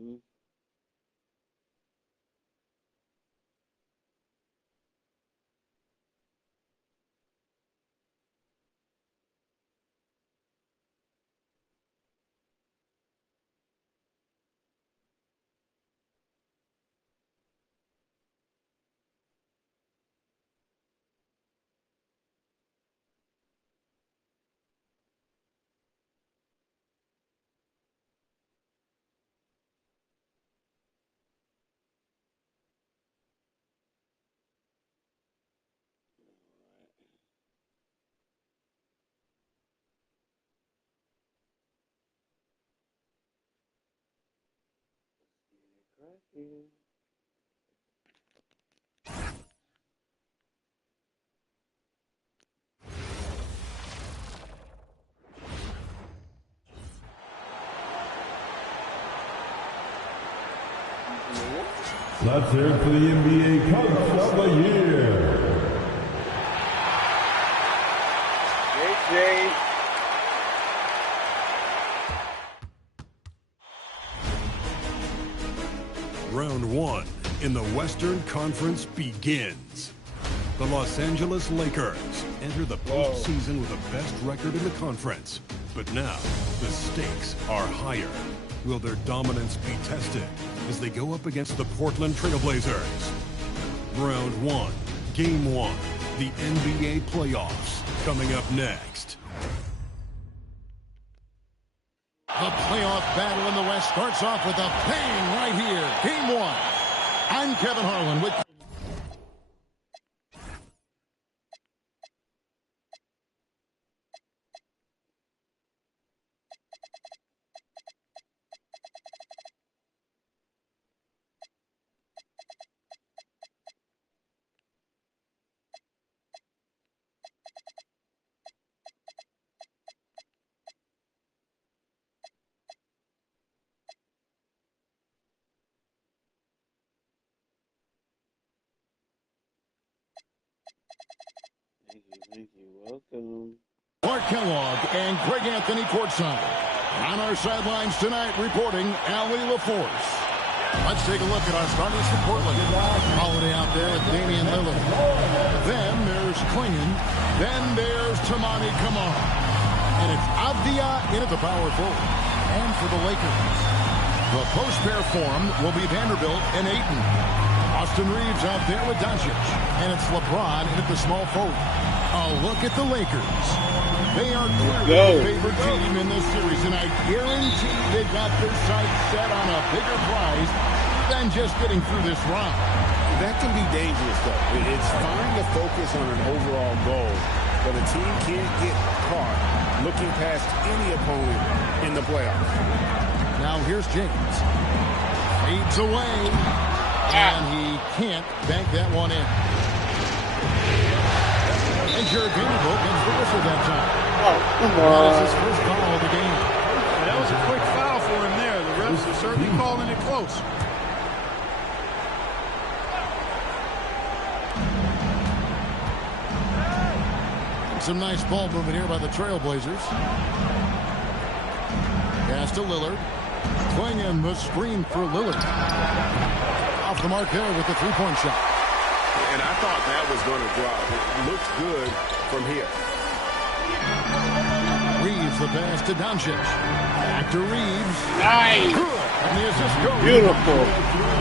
Mm-hmm. Cracking. Let's hear it for the NBA Coach of the Year. JJ. Round one in the Western Conference begins. The Los Angeles Lakers enter the postseason with the best record in the conference. But now, the stakes are higher. Will their dominance be tested as they go up against the Portland Trailblazers? Round one, game one, the NBA playoffs, coming up next. The playoff battle in the West starts off with a bang right here. Game one. I'm Kevin Harlan with... Thank you. Welcome. Clark Kellogg and Greg Anthony courtside. On our sidelines tonight, reporting Allie LaForce. Let's take a look at our starters for Portland. Holiday out there with Damian Lillard. Then there's Klingon. Then there's Tamani Kamara. And it's Avdia in at the power forward. And for the Lakers, the post pair form will be Vanderbilt and Ayton. Austin Reeves out there with Doncic. And it's LeBron in at the small forward. A look at the Lakers. They are clearly the favorite team in this series, and I guarantee they got their sights set on a bigger prize than just getting through this round. That can be dangerous, though. It's fine to focus on an overall goal, but a team can't get caught looking past any opponent in the playoffs. Now here's James. Fades away, and he can't bank that one in. And Jared Vanderbilt gets the whistle that time. Oh, come on. That is his first foul of the game. Yeah, that was a quick foul for him there. The refs are certainly calling it close. Some nice ball movement here by the Trailblazers. Pass to Lillard. Klingon the screen for Lillard. Off the mark there with the three-point shot. And I thought that was going to drop. It looks good from here. Reeves the pass to Doncic. Back to Reeves. Nice. Good. And the assist goes. Beautiful.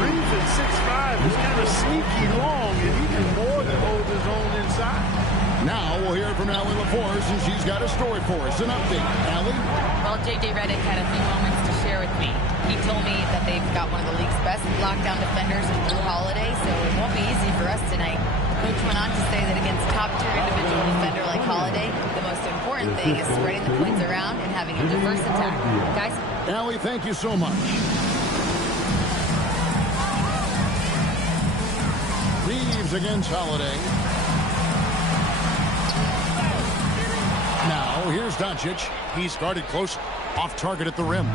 Reeves at 6'5" is kind of sneaky long, and he can more than hold his own inside. Now we'll hear from Allie LaForce, and she's got a story for us. An update. Allie? Well, J.J. Redick had a few moments to share with me. He told me that they've got one of the league's best lockdown defenders in Drew Holiday, so it won't be easy for us tonight. Coach went on to say that against top-tier individual defender like Holiday, the most important thing is spreading the points around and having a diverse attack. Guys? Allie, thank you so much. Reeves against Holiday. Now, here's Doncic. He started close, off target at the rim.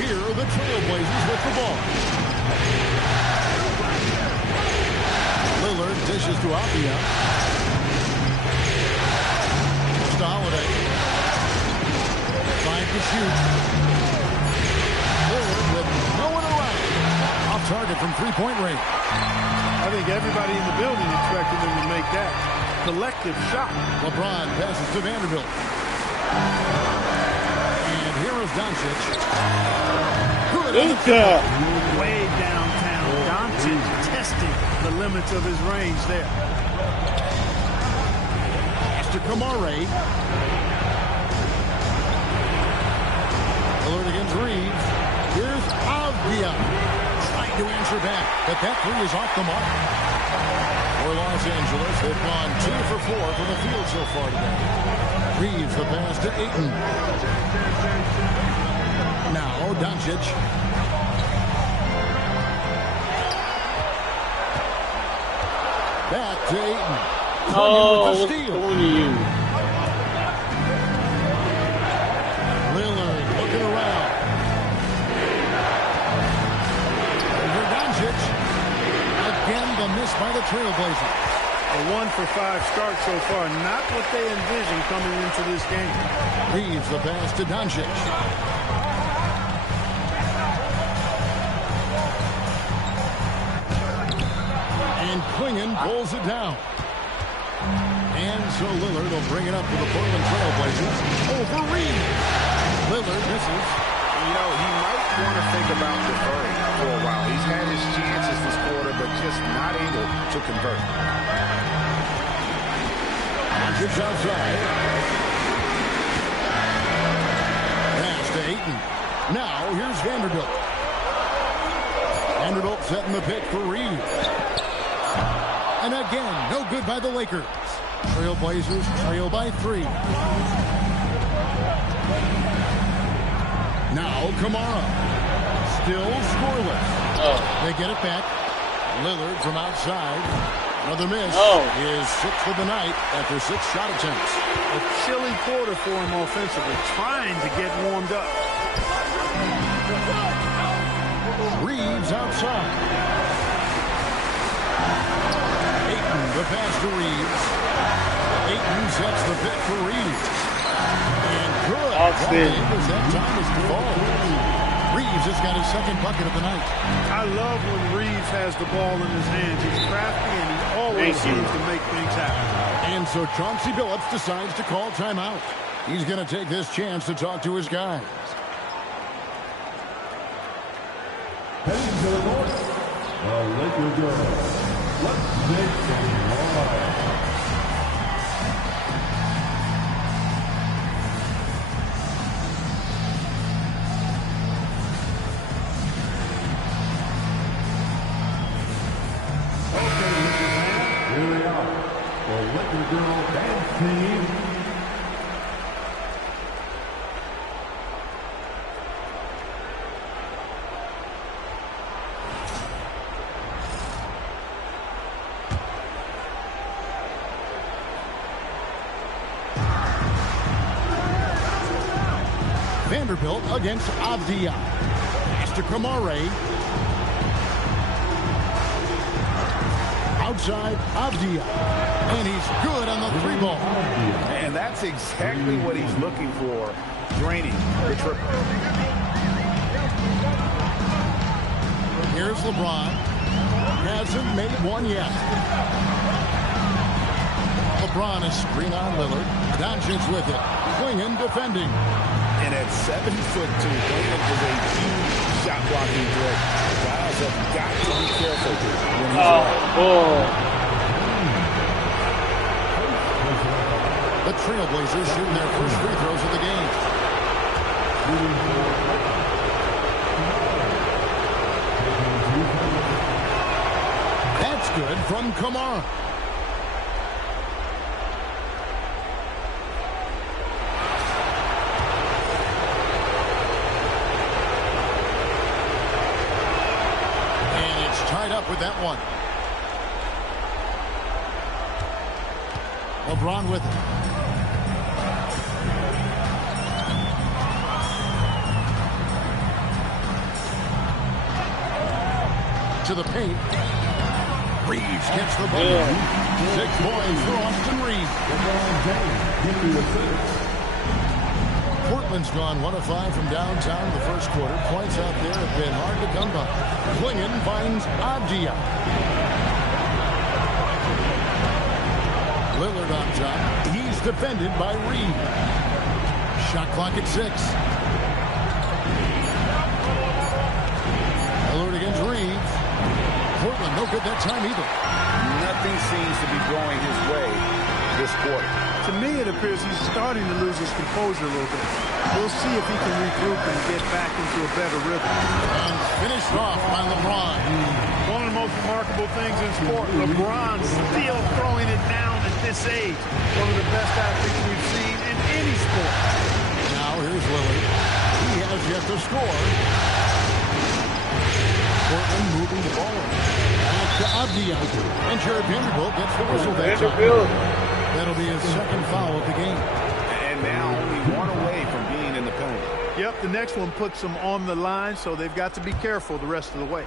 Here are the Trailblazers with the ball. Lillard dishes to Avdia. To Holiday. Trying to shoot. Lillard with target from three-point range. I think everybody in the building expected him to make that collective shot. LeBron passes to Vanderbilt. And here is Doncic. Good. Way downtown. Doncic testing the limits of his range there. To Kamare. Lillard against Reeves. Here's Avdia. Trying to answer back, but that three is off the mark. For Los Angeles, they've gone 2 for 4 from the field so far today. Reeves the pass to Ayton. Now Doncic. Back to Ayton. Oh, what's going to you? Lillard looking around. Over Doncic. Again, the miss by the Trailblazers. A 1 for 5 start so far. Not what they envisioned coming into this game. Reeves the pass to Doncic. And Klingon pulls it down. And so Lillard will bring it up for the Portland Trailblazers. Over Reeves. Lillard misses. You know, he might want to think about deferring for a while. He's had his chances this quarter, but just not able to convert. Doncic outside. Pass to Ayton. Now here's Vanderbilt. Vanderbilt setting the pick for Reeves. And again, no good by the Lakers. Trailblazers trail by 3. Now Kamara. Still scoreless. They get it back. Lillard from outside. Another miss. His 6th of the night after 6 shot attempts. A chilly quarter for him offensively, trying to get warmed up. Reeves outside. The pass to Reeves. Ayton sets the pick for Reeves. And good. That time is ball. Reeves has got his 2nd bucket of the night. I love when Reeves has the ball in his hands. He's crafty and he always seems to make things happen. And so Chauncey Billups decides to call timeout. He's going to take this chance to talk to his guys. Heading to the north, the Lakers girls. Let's make some noise. Okay, Lakers fans, here we are. The Lakers girl dance team. Vanderbilt against Avdia. Pass to Kamare. Outside Avdia. And he's good on the 3 ball. And that's exactly what he's looking for, draining the triple. Here's LeBron. Hasn't made one yet. LeBron is screen on Lillard. Doncic with it. Klingon defending. And at 7'2", Klingon is a huge shot blocking threat. Guys have got to be careful when he's The Trailblazers shooting their first free throws of the game. That's good from Kamara. Tied up with that one. LeBron with it. To the paint. Reeves gets the ball. 6 points for Austin Reeves. Portland's gone 1 of 5 from downtown in the first quarter. Points out there have been hard to come by. Klingon finds Avdia. Lillard on top. He's defended by Reed. Shot clock at 6. Lillard against Reeves. Portland no good that time either. Nothing seems to be going his way this quarter. To me, it appears he's starting to lose his composure a little bit. We'll see if he can regroup and get back into a better rhythm. And finished off by LeBron. One of the most remarkable things in sport, LeBron still throwing it down at this age. One of the best athletes we've seen in any sport. Now here's Lillard. He has yet to score. Portland moving the ball. Back to Avdia. And Jared Vanderbilt gets the whistle that time. That'll be his second foul of the game. And now only one away from being in the penalty. Yep, the next one puts them on the line, so they've got to be careful the rest of the way.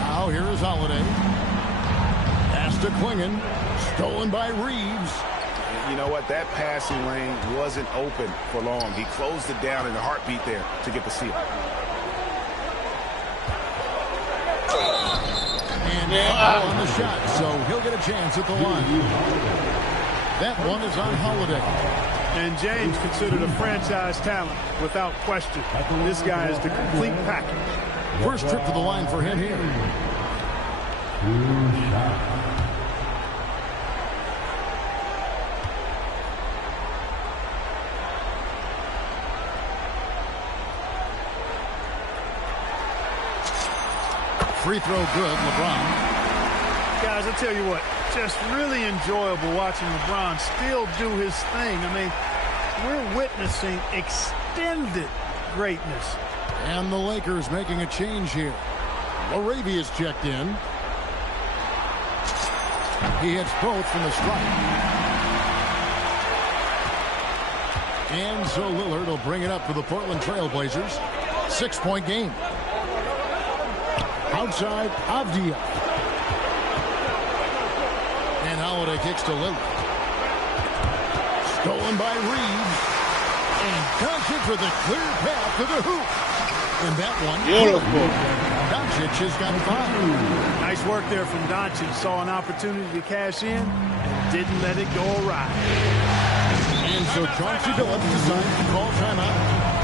Now here is Holiday. Pass to Klingon. Stolen by Reeves. You know what? That passing lane wasn't open for long. He closed it down in a heartbeat there to get the steal. And foul on the shot, so he'll get a chance at the line. That one is on Holiday. And James considered a franchise talent without question. This guy is the complete package. First trip to the line for him here. Free throw good, LeBron. Guys, I tell you what, just really enjoyable watching LeBron still do his thing. I mean, we're witnessing extended greatness. And the Lakers making a change here. Laravia's checked in. He hits both from the stripe. And so Lillard will bring it up for the Portland Trailblazers. 6-point game. Outside, Avdia. And Holiday kicks to Lillard. Stolen by Reeves. And Doncic with a clear path to the hoop. And that one. Beautiful. Doncic has got 5. Nice work there from Doncic. Saw an opportunity to cash in and didn't let it go awry. And so Chauncey Billups decides to call timeout.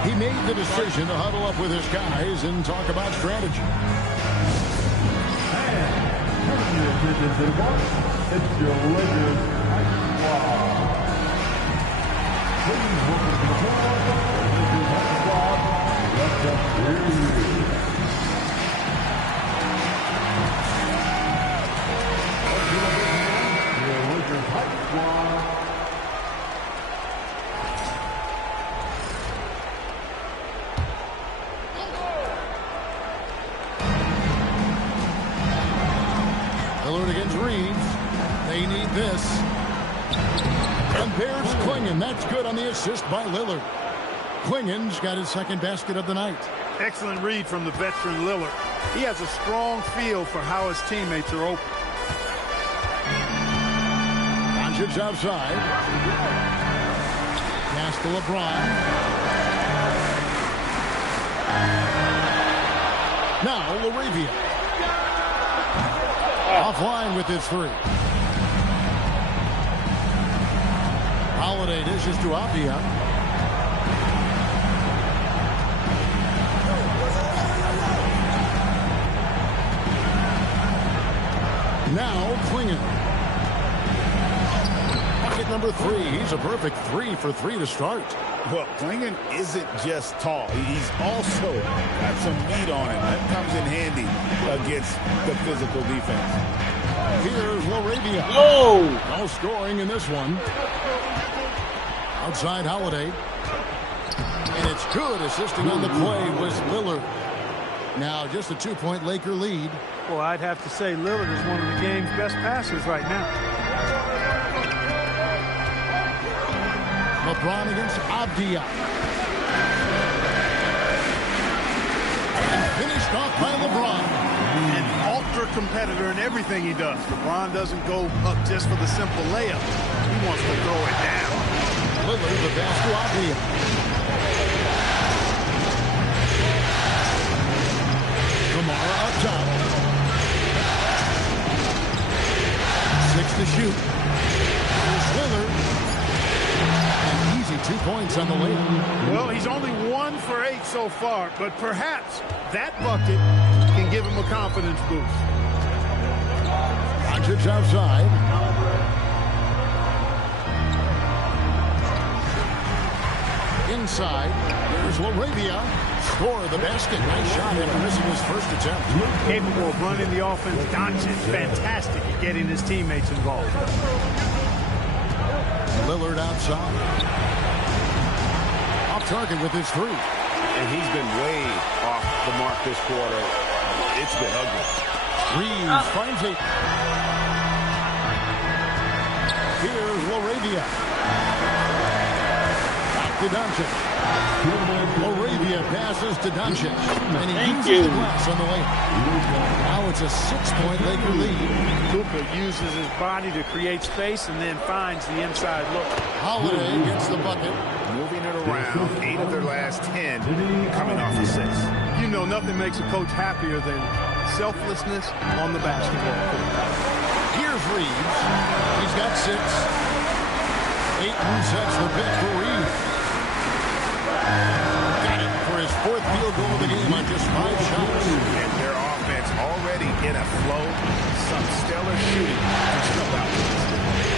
He made the decision to huddle up with his guys and talk about strategy. It's your Lakers High Squad. Please welcome to the floor, Lakers High Squad. Let's up your Lakers High Squad. Lillard against Reeves. They need this. And there's Klingon. That's good on the assist by Lillard. Klingon's got his second basket of the night. Excellent read from the veteran Lillard. He has a strong feel for how his teammates are open. Doncic's outside. Pass to LeBron. Now Laravia. Offline with his 3. Holiday dishes to Avdia. Now Klingon. Bucket number 3. He's a perfect 3 for 3 to start. Well, Klingon isn't just tall. He's also got some meat on him. That comes in handy against the physical defense. Here's Laravia. No! No scoring in this one. Outside Holiday. And it's good. Assisting on the play was Lillard. Now just a 2-point Laker lead. Well, I'd have to say Lillard is one of the game's best passers right now. LeBron against Avdia. And finished off by LeBron. An ultra-competitive competitor in everything he does. LeBron doesn't go up just for the simple layup. He wants to throw it down. Lillard, the pass to Avdia. Kamara up top. 6 to shoot. Here's Lillard. An easy 2 points on the layup. Well, he's only 1 for 8 so far, but perhaps that bucket can give him a confidence boost. Doncic outside. Inside. Here's LaRavia. Score the basket. Nice shot after missing his first attempt. Capable of running the offense. Doncic fantastic at getting his teammates involved. Lillard outside. Off target with his 3. And he's been way off the mark this quarter. It's been ugly. Reeves finds it. Here's LaRavia. Back to Doncic. LaRavia passes to Doncic. And he uses the glass on the layup. Now it's a 6-point Laker lead. Luka uses his body to create space and then finds the inside look. Holiday gets the bucket. Moving it around. 8 of their last 10 coming off the 6. You know, nothing makes a coach happier than selflessness on the basketball court. Here's Reeves. He's got 6. Ayton sets the pick for Reeves. Got it for his 4th field goal of the game on just 5 shots. And their offense already in a flow. Some stellar shooting to jump out.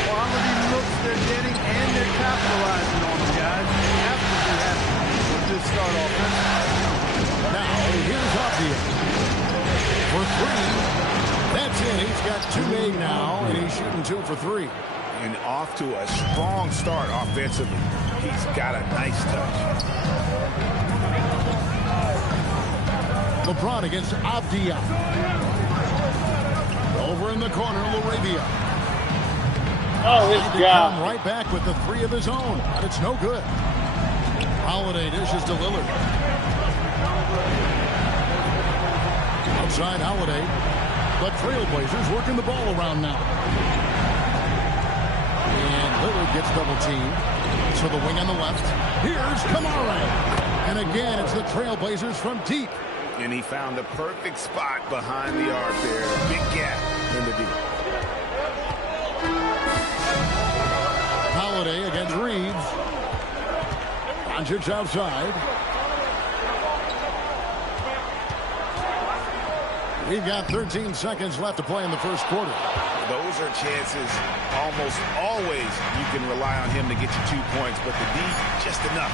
Quality looks they're getting, and they're capitalizing on them, guys. You have to be happy with this start offense. Now, here's Avdia. For 3. That's it. He's got 2 made now, and he's shooting 2 for 3. And off to a strong start offensively. He's got a nice touch. LeBron against Avdia. Over in the corner, LaRavia. Oh, his Come God. right back with the 3 of his own, but it's no good. Holiday dishes to Lillard. Outside Holiday. The Trailblazers working the ball around now. And Lillard gets double teamed. So the wing on the left. Here's Kamara. And again, it's the Trailblazers from deep. And he found the perfect spot behind the arc there. Big gap in the deep. Holiday against Reeves. Doncic outside. We've got 13 seconds left to play in the first quarter. Those are chances almost always you can rely on him to get you 2 points, but the D just enough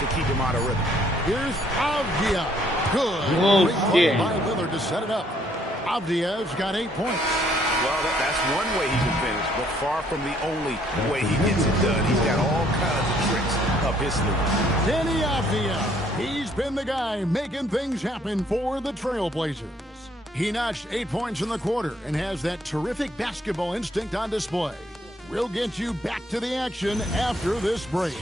to keep him out of rhythm. Here's Avdia. Good. Oh, Great play yeah. by Lillard to set it up. Avdia's got 8 points. Well, that's one way he can finish, but far from the only way he gets it done. He's got all kinds of tricks up his sleeve. Danny Avdia. He's been the guy making things happen for the Trailblazers. He notched 8 points in the quarter and has that terrific basketball instinct on display. We'll get you back to the action after this break.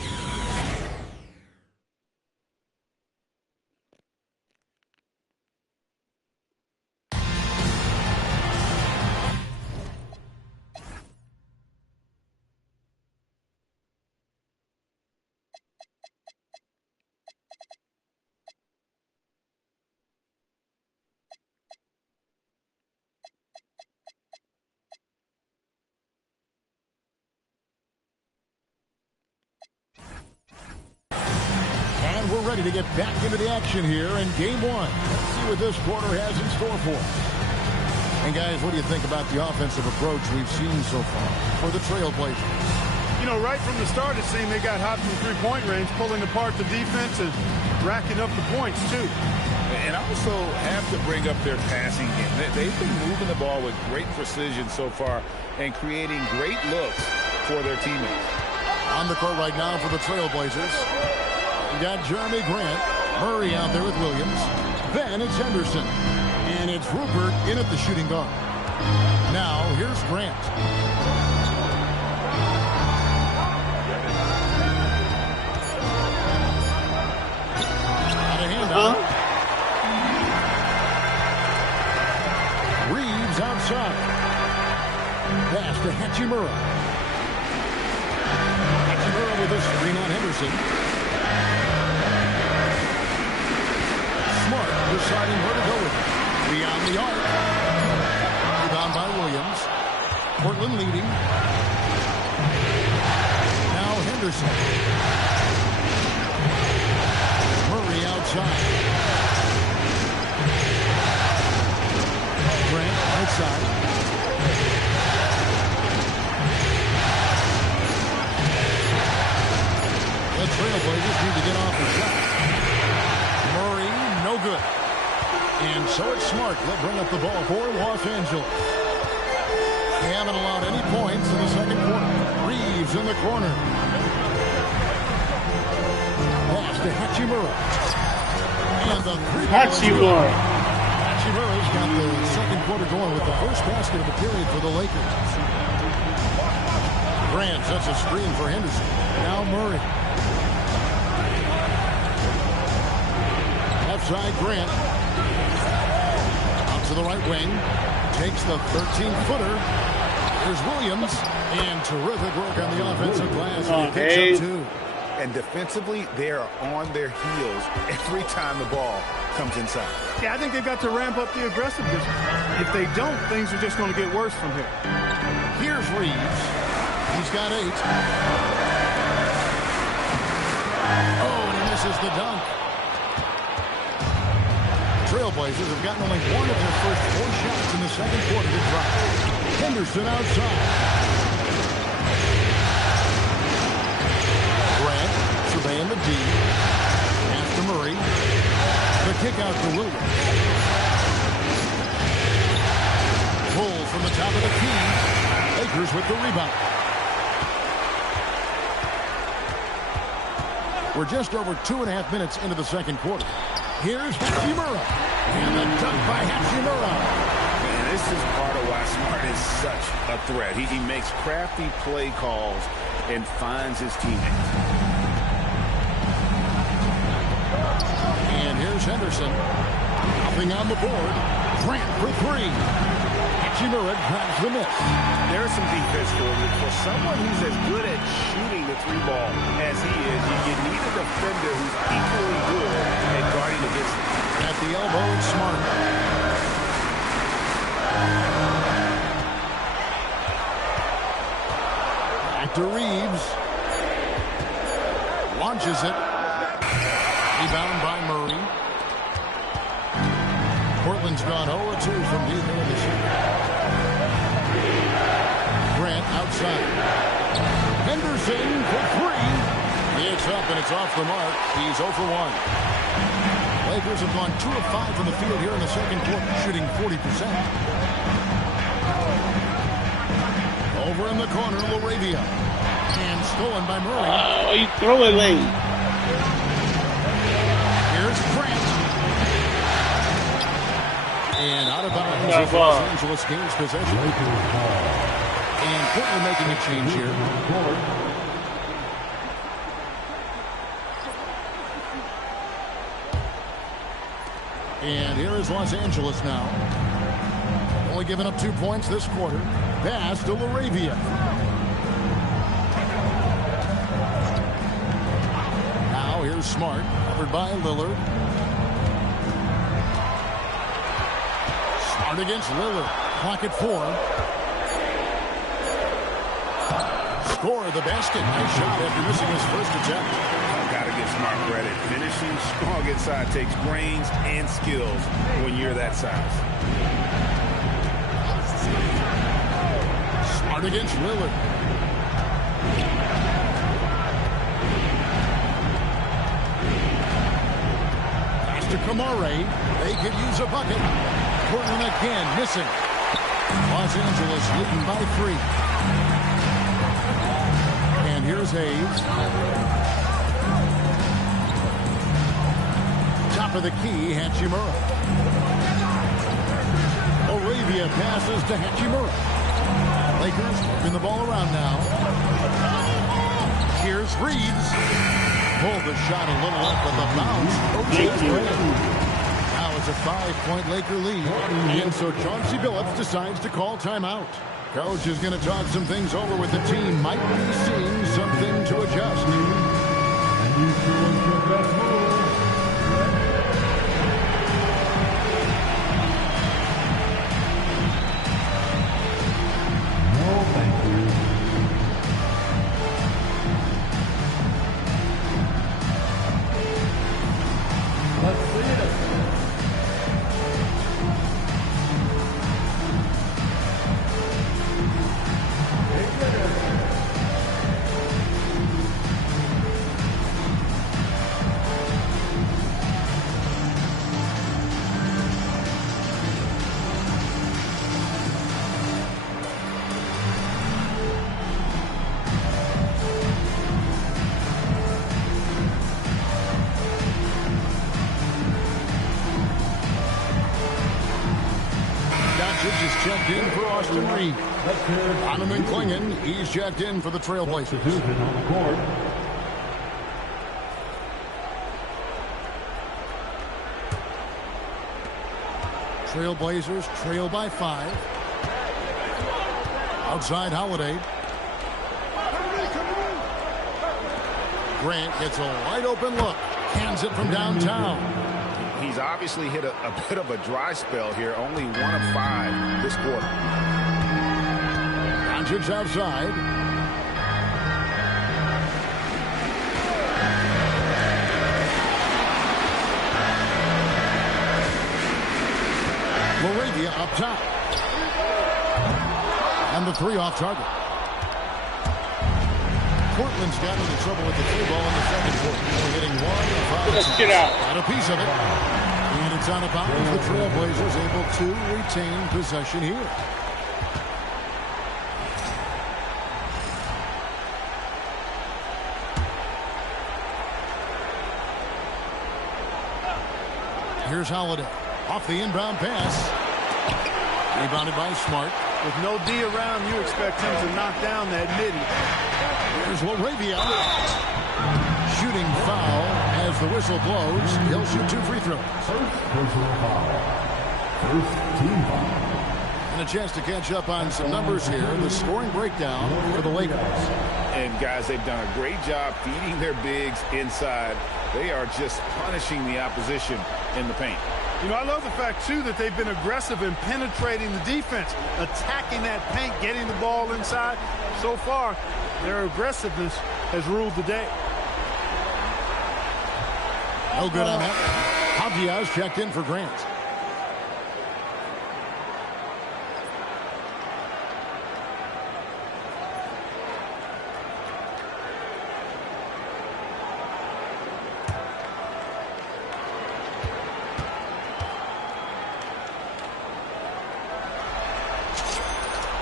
And we're ready to get back into the action here in Game 1. Let's see what this quarter has in store for us. And guys, what do you think about the offensive approach we've seen so far for the Trailblazers? You know, right from the start, it seemed they got hot from three-point range, pulling apart the defense and racking up the points, too. And I also have to bring up their passing game. They've been moving the ball with great precision so far and creating great looks for their teammates. On the court right now for the Trailblazers, you got Jeremy Grant, Murray out there with Williams. Then it's Henderson. And it's Rupert in at the shooting guard. Now, here's Grant. Got a handout. Reeves outside. outside. Pass to Hachimura. Hachimura with a screen on Henderson. Smart deciding where to go with it. Beyond the arc. Rebound by Williams. Portland leading. Now Henderson. Murray outside. Grant right side. The Trailblazers need to get off the shot. Murray, no good. And so it's Smart. They'll bring up the ball for Los Angeles. They haven't allowed any points in the second quarter. Reeves in the corner. Pass to Hachimura. And the Hachimura. Hachimura's got the second quarter going with the first basket of the period for the Lakers. Grant sets a screen for Henderson. Now Murray. Left side Grant. Out to the right wing. Takes the 13-footer. Here's Williams. And terrific work on the offensive glass. And he picks up two. And defensively, they are on their heels every time the ball comes inside. Yeah, I think they've got to ramp up the aggressiveness. If they don't, things are just going to get worse from here. Here's Reeves. He's got 8. Oh, and he misses the dunk. Trailblazers have gotten only one of their first 4 shots in the second quarter to drop. Henderson outside. Grant surveying the D. After Murray. The kick out to Williams. Pull from the top of the key. Lakers with the rebound. We're just over 2.5 minutes into the second quarter. Here's Hachimura. And the dunk by Hachimura. And this is part of why Smart is such a threat. He makes crafty play calls and finds his teammates. And here's Henderson. Nothing on the board. Grant for 3. Hachimura grabs the miss. There's some defense for him. For someone who's as good at shooting the 3-ball as he is, you need a defender who's equally good at guarding against him. At the elbow, it's Smart. Back to Reeves. Launches it. Rebound by Murray. Portland's gone 0-2 from deep in the second. Grant outside. Henderson for 3. It's up and it's off the mark. He's 0 for 1. Lakers have gone 2 of 5 from the field here in the second quarter, shooting 40%. Over in the corner, Laravia. And stolen by Murray. Oh, you throw it late. Here's Grant. And out of bounds as Los Angeles gains possession. And Portland making a change here. And here is Los Angeles now. Only giving up 2 points this quarter. Pass to Laravia. Now here's Smart. Covered by Lillard. Smart against Lillard. Clock at 4. Score the basket. Nice shot after missing his first attempt. Gotta give Smart credit. Finishing strong inside takes brains and skills when you're that size. Smart against Lillard. Pass to Kamare. They could use a bucket. Portland again missing. Los Angeles leading by 3. And here's Hayes. Top of the key, Hachimura. Laravia passes to Hachimura. Lakers moving the ball around now. Here's Reeves. Pulled the shot a little up with the bounce. Now it's a 5-point Laker lead. And so Chauncey Billups decides to call timeout. Coach is going to talk some things over with the team. Might be seeing something to adjust. And you choose your best move. No, thank you. Let's see it. Is checked in for Austin Reed. Donovan Clingan, he's checked in for the Trailblazers. On the court. Trailblazers trail by 5. Outside Holiday. Grant gets a wide open look. Cans it from downtown. He's obviously hit a bit of a dry spell here. Only 1 of 5 this quarter. Doncic outside. Laravia up top. And the 3 off target. Portland's got into trouble with the 3 ball in the second quarter. They're hitting 1 of 5. Let's get out. Got a piece of it. And it's out of bounds. The Trailblazers able to retain possession here. Here's Holiday. Off the inbound pass. Rebounded by Smart. With no D around, you expect him to knock down that midi. Here's Laravia. Shooting foul as the whistle blows. He'll shoot 2 free throws. First personal foul. First team foul. And a chance to catch up on some numbers here. The scoring breakdown for the Lakers. And guys, they've done a great job feeding their bigs inside. They are just punishing the opposition in the paint. You know, I love the fact, too, that they've been aggressive in penetrating the defense, attacking that paint, getting the ball inside. So far, their aggressiveness has ruled the day. No good on that. Abdiaz checked in for Grant.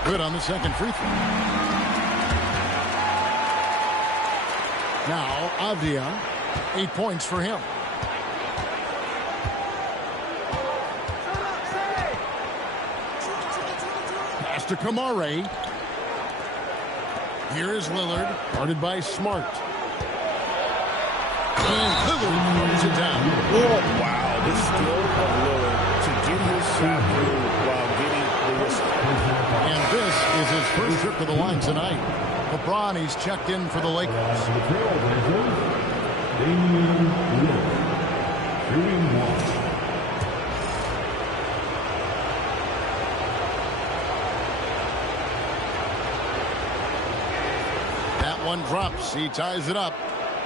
Good on the second free throw. Now, Avdia, 8 points for him. Pass to Kamare. Here is Lillard, guarded by Smart. And Lillard runs it down. Wow, the skill of Lillard to get his shot through while getting the whistle. And this is his first trip to the line tonight. LeBron, he's checked in for the Lakers. The Trailblazers, Damian Lillard, shooting 1. That one drops. He ties it up.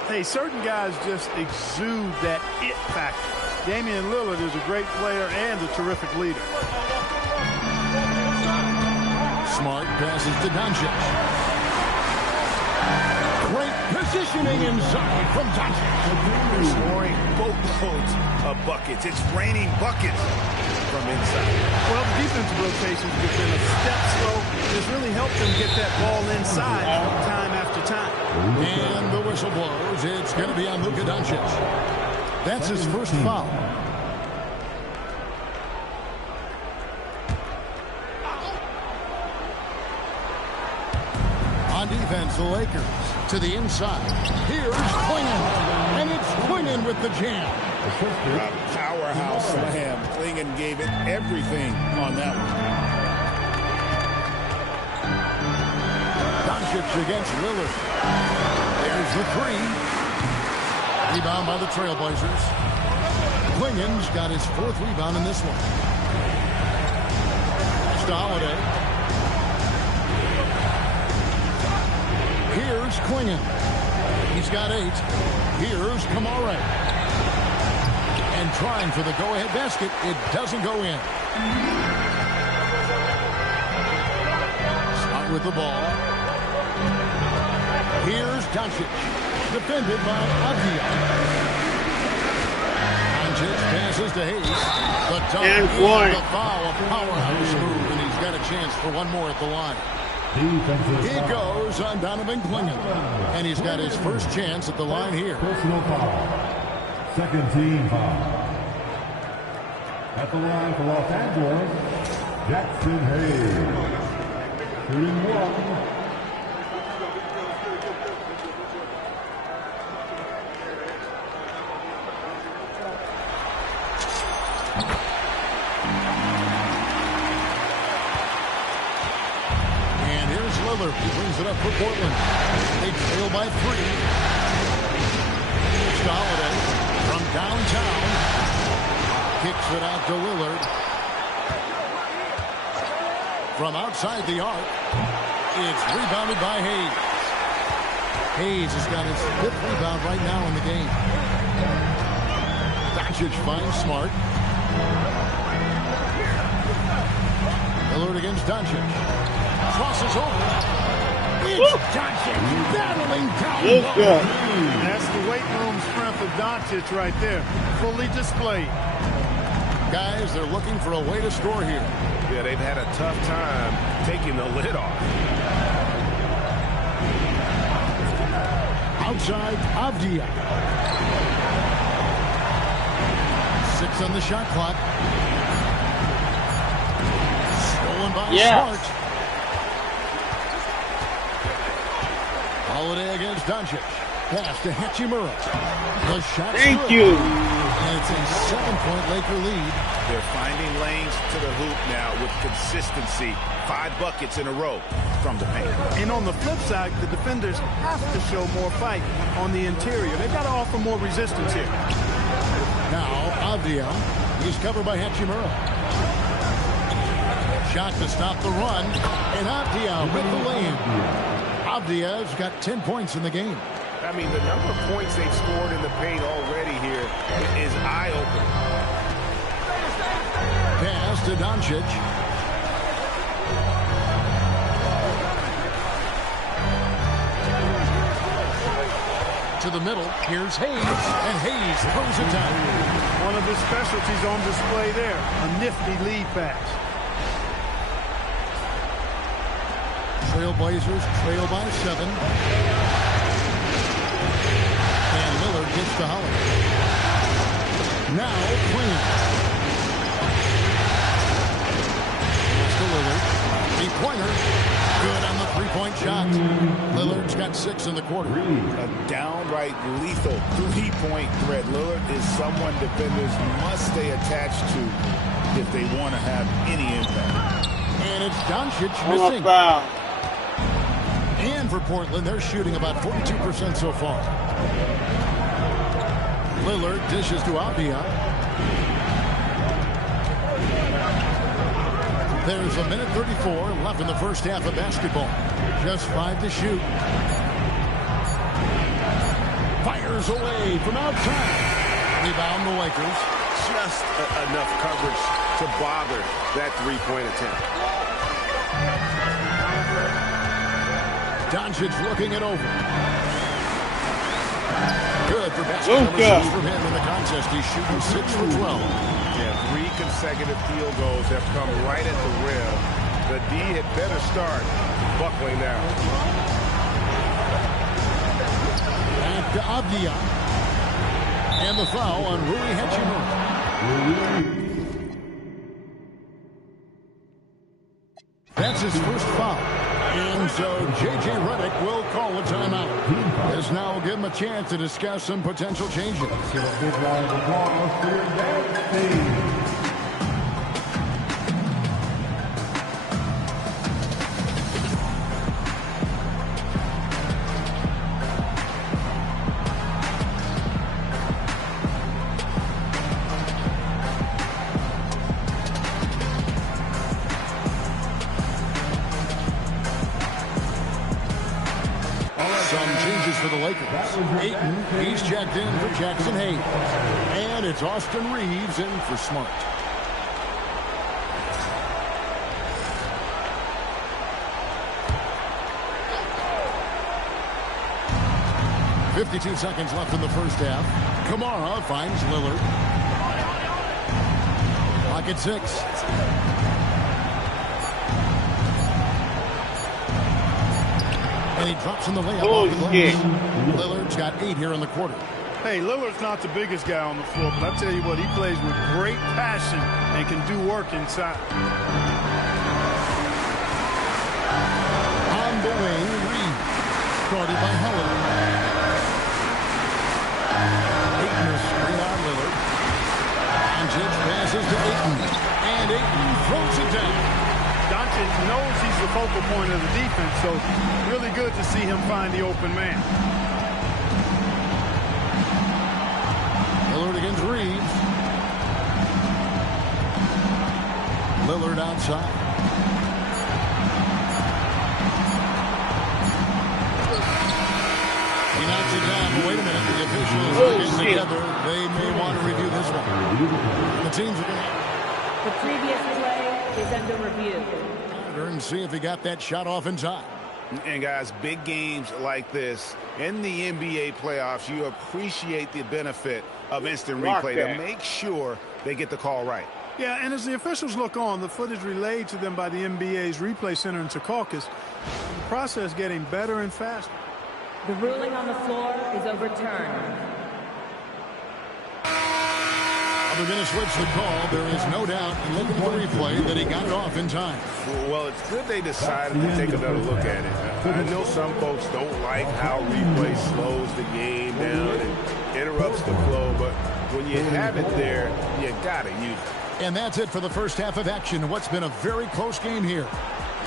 Hey, certain guys just exude that it factor. Damian Lillard is a great player and a terrific leader. Smart passes to Doncic. Great positioning inside from Doncic. They're scoring boatloads of buckets. It's raining buckets from inside. Well, the defensive rotations have been a step slow. It's really helped them get that ball inside time after time. And the whistle blows. It's going to be on Luka Doncic. That's his first foul. On defense, the Lakers to the inside. Here's Clingan. And it's Clingan with the jam. Powerhouse slam. Klingon gave it everything on that one. Doncic against Lillard. There's the three. Rebound by the Trailblazers. Klingon's got his 4th rebound in this one. Pass to Holiday. Here's Klingon. He's got 8. Here's Kamara. And trying for the go-ahead basket. It doesn't go in. Scott with the ball. Here's Doncic. Defended by Avdia. Doncic passes to Hayes. The dunk And the foul. A powerhouse move, and he's got a chance for one more at the line. He goes on Donovan Klingon, and he's got his first chance at the line here. Personal foul. Second team foul. At the line for Los Angeles, Jackson Hayes. Shooting 1. He brings it up for Portland. They trail by 3. Holiday from downtown. Kicks it out to Lillard. From outside the arc. It's rebounded by Hayes. Hayes has got his 5th rebound right now in the game. Doncic finds Smart. Lillard against Doncic. Crosses over. It's Doncic battling down. That's the weight room strength of Doncic right there. Fully displayed. Guys, they're looking for a way to score here. Yeah, they've had a tough time taking the lid off. Outside, Avdia. 6 on the shot clock. Stolen by Smart. Holiday against Doncic. Pass to Hachimura. The shot's Thank good. you. And it's a 7-point Laker lead. They're finding lanes to the hoop now with consistency. 5 buckets in a row from the paint. And on the flip side, the defenders have to show more fight on the interior. They've got to offer more resistance here. Now, Avdia. He's covered by Hachimura. Shot to stop the run. And Avdia with the lay-in. Avdia's got 10 points in the game. I mean, the number of points they've scored in the paint already here is eye-opening. Pass to Doncic. To the middle. Here's Hayes. And Hayes throws it down. One of his specialties on display there. A nifty lead pass. Trailblazers trail by 7. And Lillard gets to Holiday. Now Klingon. Pass to Lillard. Three-pointer. Good on the three-point shot. Lillard's got 6 in the quarter. A downright lethal three-point threat. Lillard is someone defenders must stay attached to if they want to have any impact. And it's Doncic missing. And for Portland, they're shooting about 42% so far. Lillard dishes to Avdia. There's a minute 34 left in the first half of basketball. Just 5 to shoot. Fires away from outside. Rebound the Lakers. Just enough coverage to bother that three-point attempt. Doncic looking it over. Good for basket number 6 from him in the contest. He's shooting 6 for 12. Yeah, 3 consecutive field goals have come right at the rim. The D had better start buckling down. Back to Avdia. And the foul on Rui Hachimura. That's his first foul. And so J.J. Redick will call a timeout. This now will give him a chance to discuss some potential changes. Give a big round of applause for your dad, team. For the Lakers. Ayton, he's checked in for Jackson Hayes. And it's Austin Reeves in for Smart. .52 seconds left in the first half. Kamara finds Lillard. Clock at 6. And he drops in the layup off the glass. Lillard's got 8 here in the quarter. Hey, Lillard's not the biggest guy on the floor, but I tell you what, he plays with great passion and can do work inside. On the wing, Reed. Guarded by Helen. Ayton is straight on Lillard. Doncic passes to Ayton. And Ayton throws it down. Doncic knows he's the focal point of the defense, so really good to see him find the open man. Lillard against Reeves. Lillard outside. He knocks it down. But wait a minute. The officials are getting together. They may want to review this one. The teams are going to... The previous play is under review. And see if he got that shot off in time. And guys, big games like this in the NBA playoffs, you appreciate the benefit of instant replay to make sure they get the call right. Yeah, and as the officials look on, the footage relayed to them by the NBA's replay center in Secaucus, the process getting better and faster. The ruling on the floor is overturned. They're going to switch the call. There is no doubt, looking at the replay, that he got it off in time. Well, it's good they decided to take another look at it. I know some folks don't like how replay slows the game down and interrupts the flow, but when you have it there, you got to use it. And that's it for the first half of action. What's been a very close game here.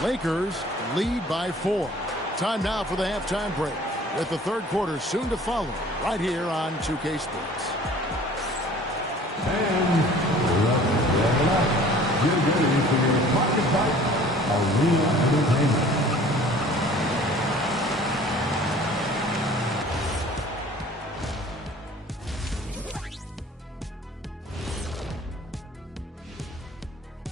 Lakers lead by 4. Time now for the halftime break, with the third quarter soon to follow, right here on 2K Sports. And get ready for your pocket fight, Arena Entertainment.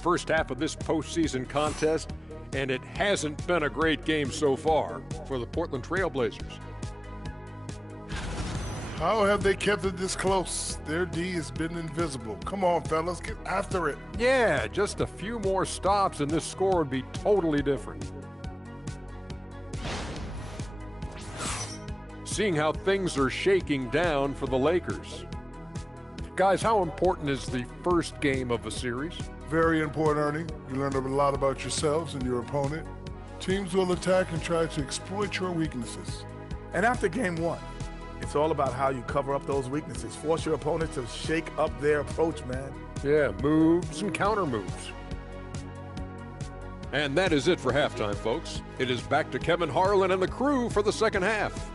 First half of this postseason contest, and it hasn't been a great game so far for the Portland Trailblazers. How have they kept it this close? Their D has been invisible. Come on, fellas, get after it. Yeah, just a few more stops and this score would be totally different. Seeing how things are shaking down for the Lakers. Guys, how important is the first game of a series? Very important, Ernie. You learn a lot about yourselves and your opponent. Teams will attack and try to exploit your weaknesses. And after game 1, it's all about how you cover up those weaknesses. Force your opponent to shake up their approach, man. Yeah, moves and counter moves. And that is it for halftime, folks. It is back to Kevin Harlan and the crew for the second half.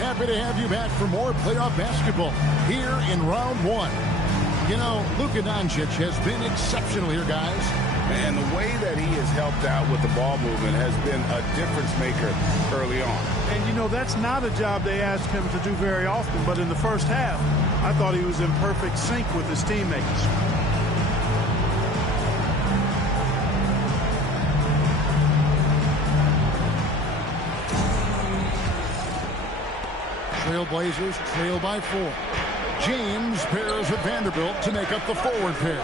Happy to have you back for more playoff basketball here in round 1. You know, Luka Doncic has been exceptional here, guys. And the way that he has helped out with the ball movement has been a difference maker early on. And, you know, that's not a job they asked him to do very often, but in the first half, I thought he was in perfect sync with his teammates. Trailblazers trail by 4. James pairs with Vanderbilt to make up the forward pair.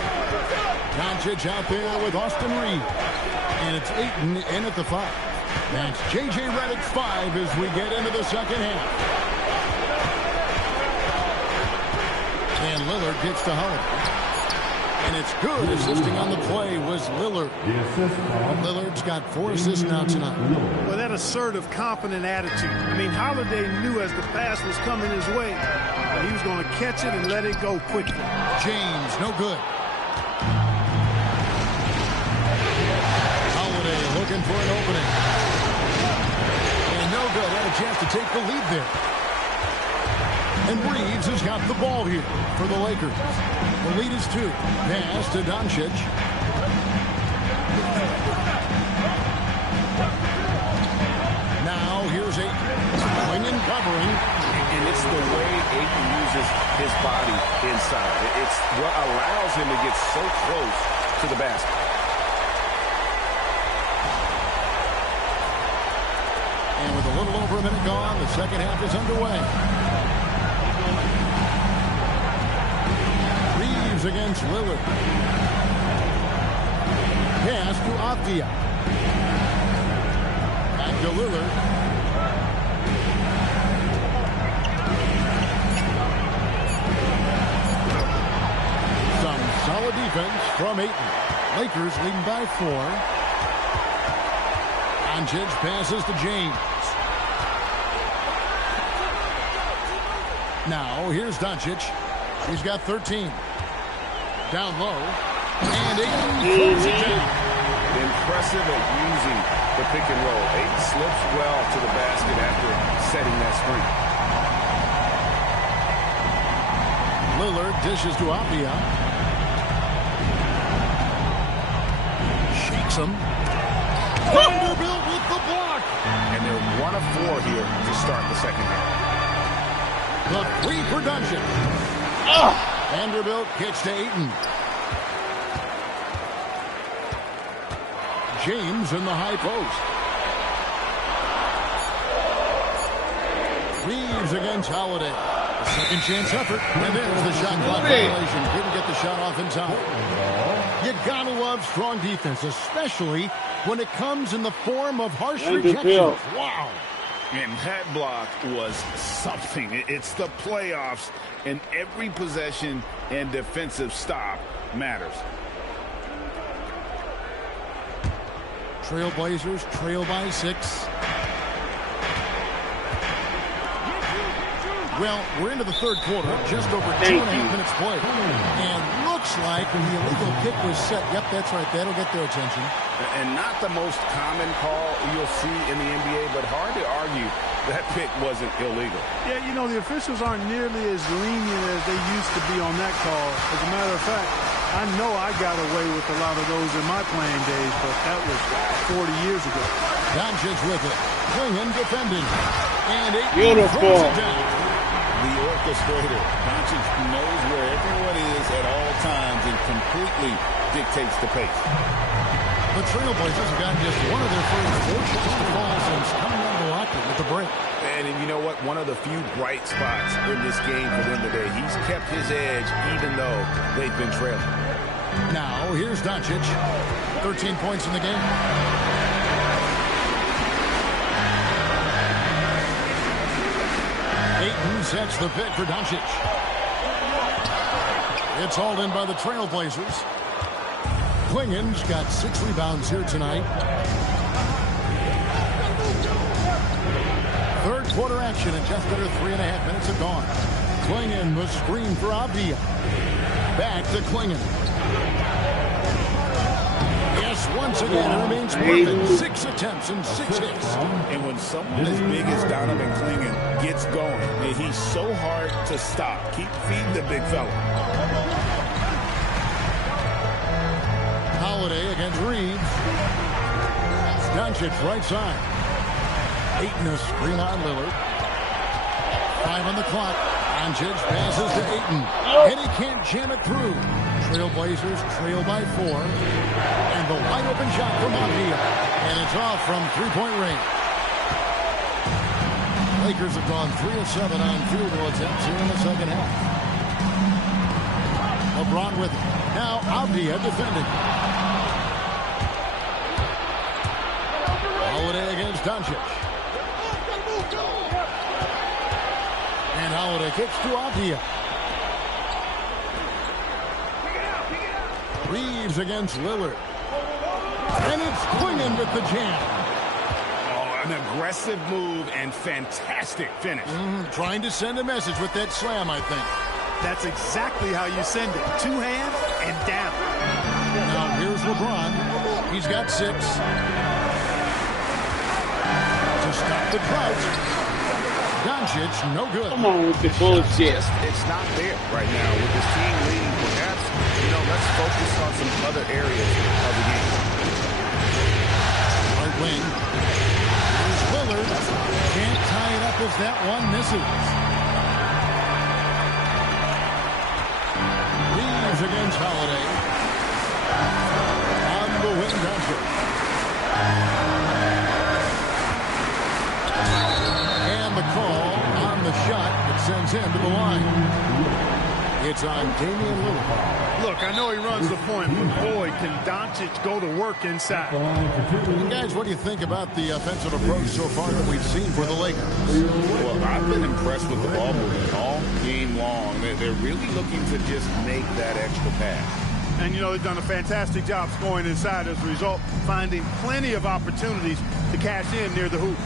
Doncic out there with Austin Reed. And it's Ayton in at the 5. That's J.J. Redick 5 as we get into the second half. And Lillard gets to Holiday. And it's good. Assisting on the play was Lillard. Lillard's got 4 assists now tonight. Well, that assertive, confident attitude. I mean, Holiday knew as the pass was coming his way, he was going to catch it and let it go quickly. James, no good. Holiday looking for an opening. And no good. Had a chance to take the lead there. And Reeves has got the ball here for the Lakers. The lead is 2. Pass to Doncic. Now here's Ayton. Swinging, covering. And it's the way Ayton uses his body inside. It's what allows him to get so close to the basket. And with a little over a minute gone, the second half is underway. Reeves against Lillard. Pass to Avdia. Back to Lillard. Some solid defense from Ayton. Lakers leading by 4. Doncic passes to James. Now, here's Doncic. He's got 13. Down low. And Ayton throws it down. Impressive at using the pick and roll. Ayton slips well to the basket after setting that screen. Lillard dishes to Avdia. Shakes him. Vanderbilt with the block. And they're 1 of 4 here to start the second half. The 3 for Doncic. Vanderbilt kicks to Ayton. James in the high post. Reeves against Holiday. A second chance effort. And there's the shot clock violation. Couldn't get the shot off in time. You gotta love strong defense, especially when it comes in the form of harsh rejections. Wow. And that block was something. It's the playoffs, and every possession and defensive stop matters. Trailblazers trail by 6. Well, we're into the third quarter, just over 2.5 minutes played. And looks like the illegal kick was set. Yep, that's right. That'll get their attention. And not the most common call you'll see in the NBA, but hard to argue that pick wasn't illegal. Yeah, you know, the officials aren't nearly as lenient as they used to be on that call. As a matter of fact, I know I got away with a lot of those in my playing days, but that was 40 years ago. Doncic with it. Klingon defending. And Beautiful. throws it down. The orchestrator. Doncic knows where everyone is at all times and completely dictates the pace. The Trailblazers have gotten just one of their first 4 shots to fall since coming out of the locker with the break. And you know what? One of the few bright spots in this game for them today. He's kept his edge even though they've been trailing. Now, here's Doncic. 13 points in the game. Ayton sets the pick for Doncic. It's hauled in by the Trailblazers. Klingon's got 6 rebounds here tonight. Third quarter action and just under 3.5 minutes have gone. Klingon was screened for Avdia. Back to Klingon. Yes, once again, it remains perfect. 6 attempts and 6 hits. And when someone as big as Donovan Klingon gets going, he's so hard to stop. Keep feeding the big fella. Holiday against Reeves. Doncic right side. Ayton a screen on Lillard. 5 on the clock. Doncic passes to Ayton. And he can't jam it through. Trailblazers trail by 4. And the wide open shot from Avdia. And it's off from 3-point range. Lakers have gone 3 of 7 on field goal attempts here in the second half. LeBron with it. Now Avdia defending. Holiday against Doncic. And Holiday kicks to Avdia. Reeves against Lillard. And it's Quingen with the jam. Oh, an aggressive move and fantastic finish. Trying to send a message with that slam, I think. That's exactly how you send it. Two hands and down. Now here's LeBron. He's got 6. To stop the drought. Doncic, no good. Come on with the bullshit. It's not there right now with this team leading. Perhaps, let's focus on some other areas of the game. Right wing. Here's Lillard. Can't tie it up as that one misses. Reeves against Holiday. On the wing, Doncic. And the call on the shot that sends him to the line. It's on Damian Lillard. Look, I know he runs the point, but boy, can Doncic go to work inside. And guys, what do you think about the offensive approach so far that we've seen for the Lakers? Well, I've been impressed with the ball movement all game long. They're really looking to just make that extra pass. And, they've done a fantastic job scoring inside as a result, finding plenty of opportunities to cash in near the hoop.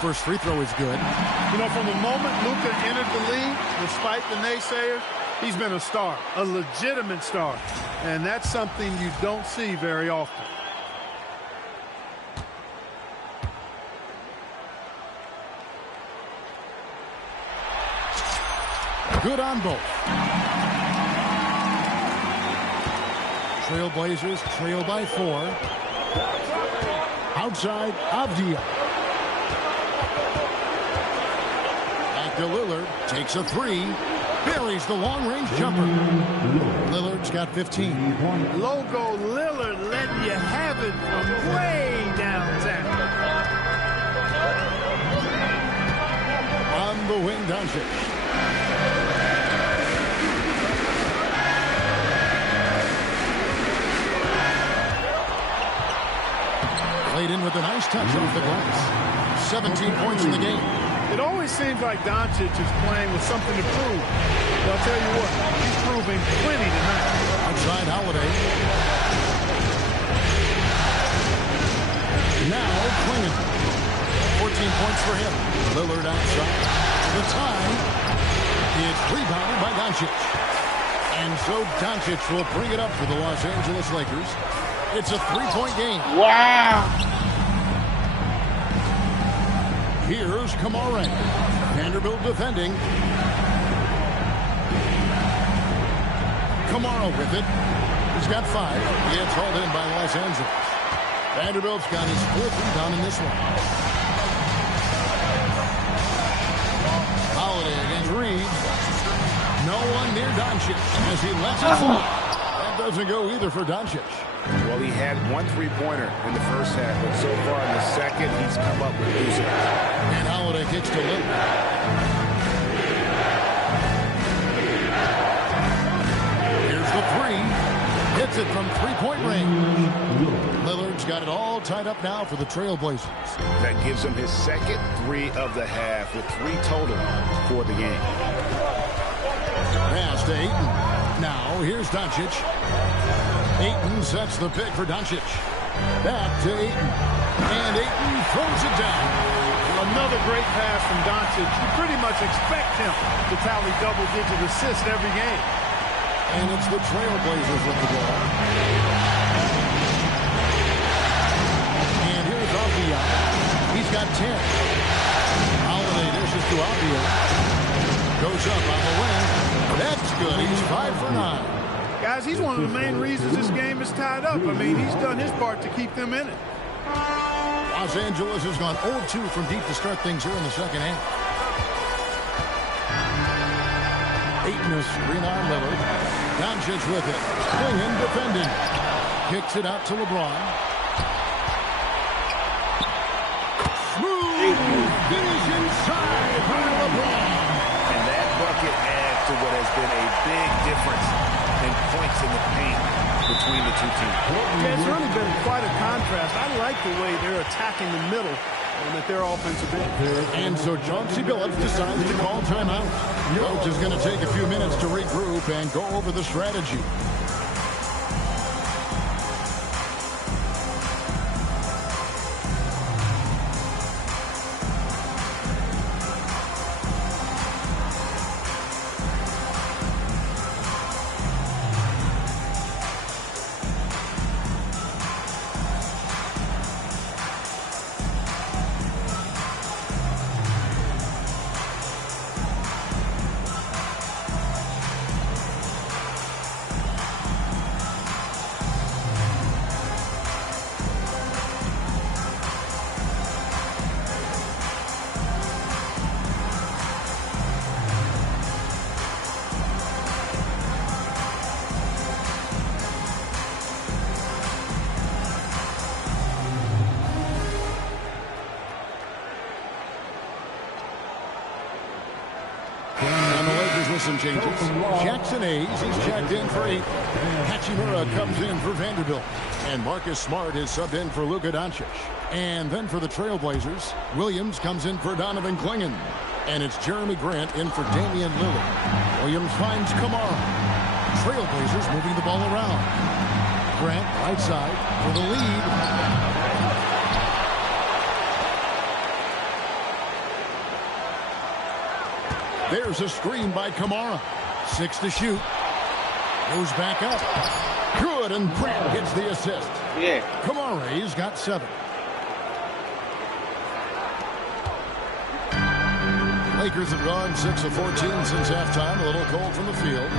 First free throw is good. From the moment Luka entered the league, despite the naysayers, he's been a star, a legitimate star. And that's something you don't see very often. Good on both. Trailblazers trail by 4. Outside, Avdia. To Lillard, takes a 3, buries the long-range jumper. Lillard's got 15. Logo Lillard letting you have it from way downtown. On the wing, Doncic. Played in with a nice touch off the glass. 17 points in the game. It always seems like Doncic is playing with something to prove. But I'll tell you what, he's proving plenty tonight. Outside Holiday. Now Quingen. 14 points for him. Lillard outside. The tie. It's rebounded by Doncic. And so Doncic will bring it up for the Los Angeles Lakers. It's a 3-point game. Wow. Here's Kamara. Vanderbilt defending. Kamara with it. He's got 5. He gets hauled in by Los Angeles. Vanderbilt's got his 4th rebound in this one. Holiday against Reeves. No one near Doncic as he lets it fall. That doesn't go either for Doncic. Well, he had 1 3-pointer in the first half, but so far in the second, he's come up with 2. And Holiday kicks to Lillard. Here's the 3. Hits it from 3-point range. Lillard's got it all tied up now for the Trailblazers. That gives him his second 3 of the half with 3 total for the game. Pass to Ayton. Now here's Doncic. Ayton sets the pick for Doncic. Back to Ayton. And Ayton throws it down. Another great pass from Doncic. You pretty much expect him to tally double-digit assists every game. And it's the Trailblazers with the ball. And here's Avdia. He's got 10. Holiday dishes to Avdia. Goes up on the wing. That's good. He's 5 for 9. Guys, he's one of the main reasons this game is tied up. I mean, he's done his part to keep them in it. Los Angeles has gone 0-2 from deep to start things here in the second half. Ayton is screen on Lillard. Doncic with it. Clingan defending. Kicks it out to LeBron. Smooth finish inside by LeBron. And that bucket adds to what has been a big difference in points in the paint between the two teams. Yeah, it's really been quite a contrast. I like the way they're attacking the middle and at their offensive end. And so Chauncey Billups decides to call timeout. Coach is going to take a few minutes to regroup and go over the strategy. Some changes. Jackson Hayes, he's checked in for 8. Hachimura comes in for Vanderbilt. And Marcus Smart is subbed in for Luka Doncic. And then for the Trailblazers, Williams comes in for Donovan Clingan. And it's Jeremy Grant in for Damian Lillard. Williams finds Kamara. Trailblazers moving the ball around. Grant, right side, for the lead. There's a screen by Kamara. 6 to shoot. Goes back up. Good, and Grant gets the assist. Yeah. Kamara's got 7. Lakers have gone 6 of 14 since halftime. A little cold from the field.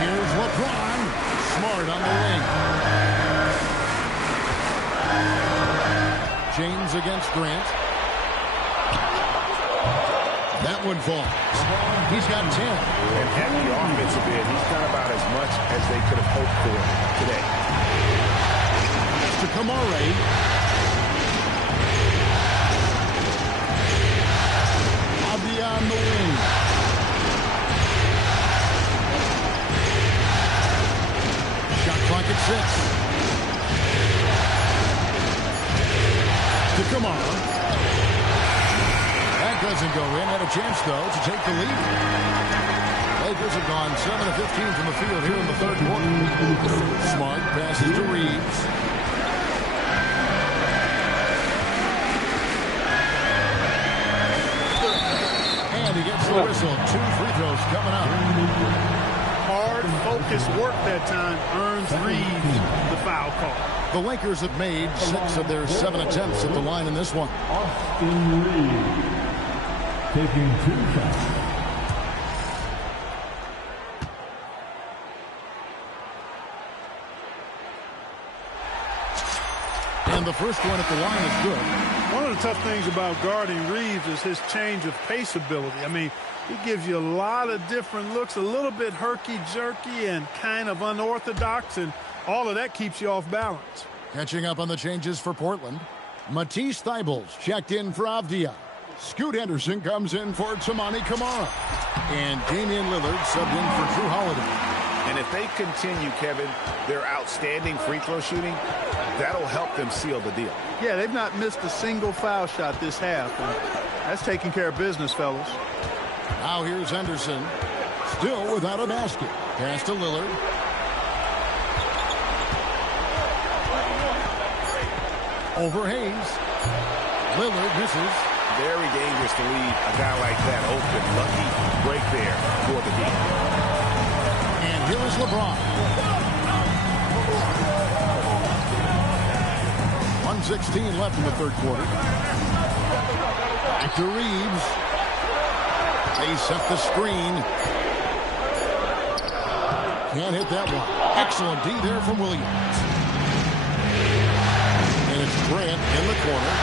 Here's LeBron. Smart on the wing. James against Grant. That one falls. He's got 10. And at the offensive end, he's done about as much as they could have hoped for today. To Kamara. Avdia on the wing. Shot clock at 6. To Kamara. Doesn't go in. Had a chance, though, to take the lead. Lakers have gone 7 of 15 from the field here in the third quarter. Smart passes to Reeves. And he gets the whistle. 2 free throws coming up. Hard, focused work that time earns Reeves the foul call. The Lakers have made 6 of their 7 attempts at the line in this one. Austin Reeves taking 2 shots. And the first one at the line is good. One of the tough things about guarding Reeves is his change of pace ability. I mean, he gives you a lot of different looks, a little bit herky-jerky and kind of unorthodox, and all of that keeps you off balance. Catching up on the changes for Portland. Matisse Thybulle checked in for Avdia. Scoot Henderson comes in for Tamani Kamara. And Damian Lillard subbed in for Drew Holiday. And if they continue, Kevin, their outstanding free throw shooting, that'll help them seal the deal. Yeah, they've not missed a single foul shot this half. And that's taking care of business, fellas. Now here's Henderson. Still without a basket. Pass to Lillard. Over Hayes. Lillard misses. Very dangerous to leave a guy like that open. Lucky break there for the team. And here is LeBron. 1:16 left in the third quarter. Back to Reeves. They set the screen. Can't hit that one. Excellent D there from Williams. And it's Grant in the corner.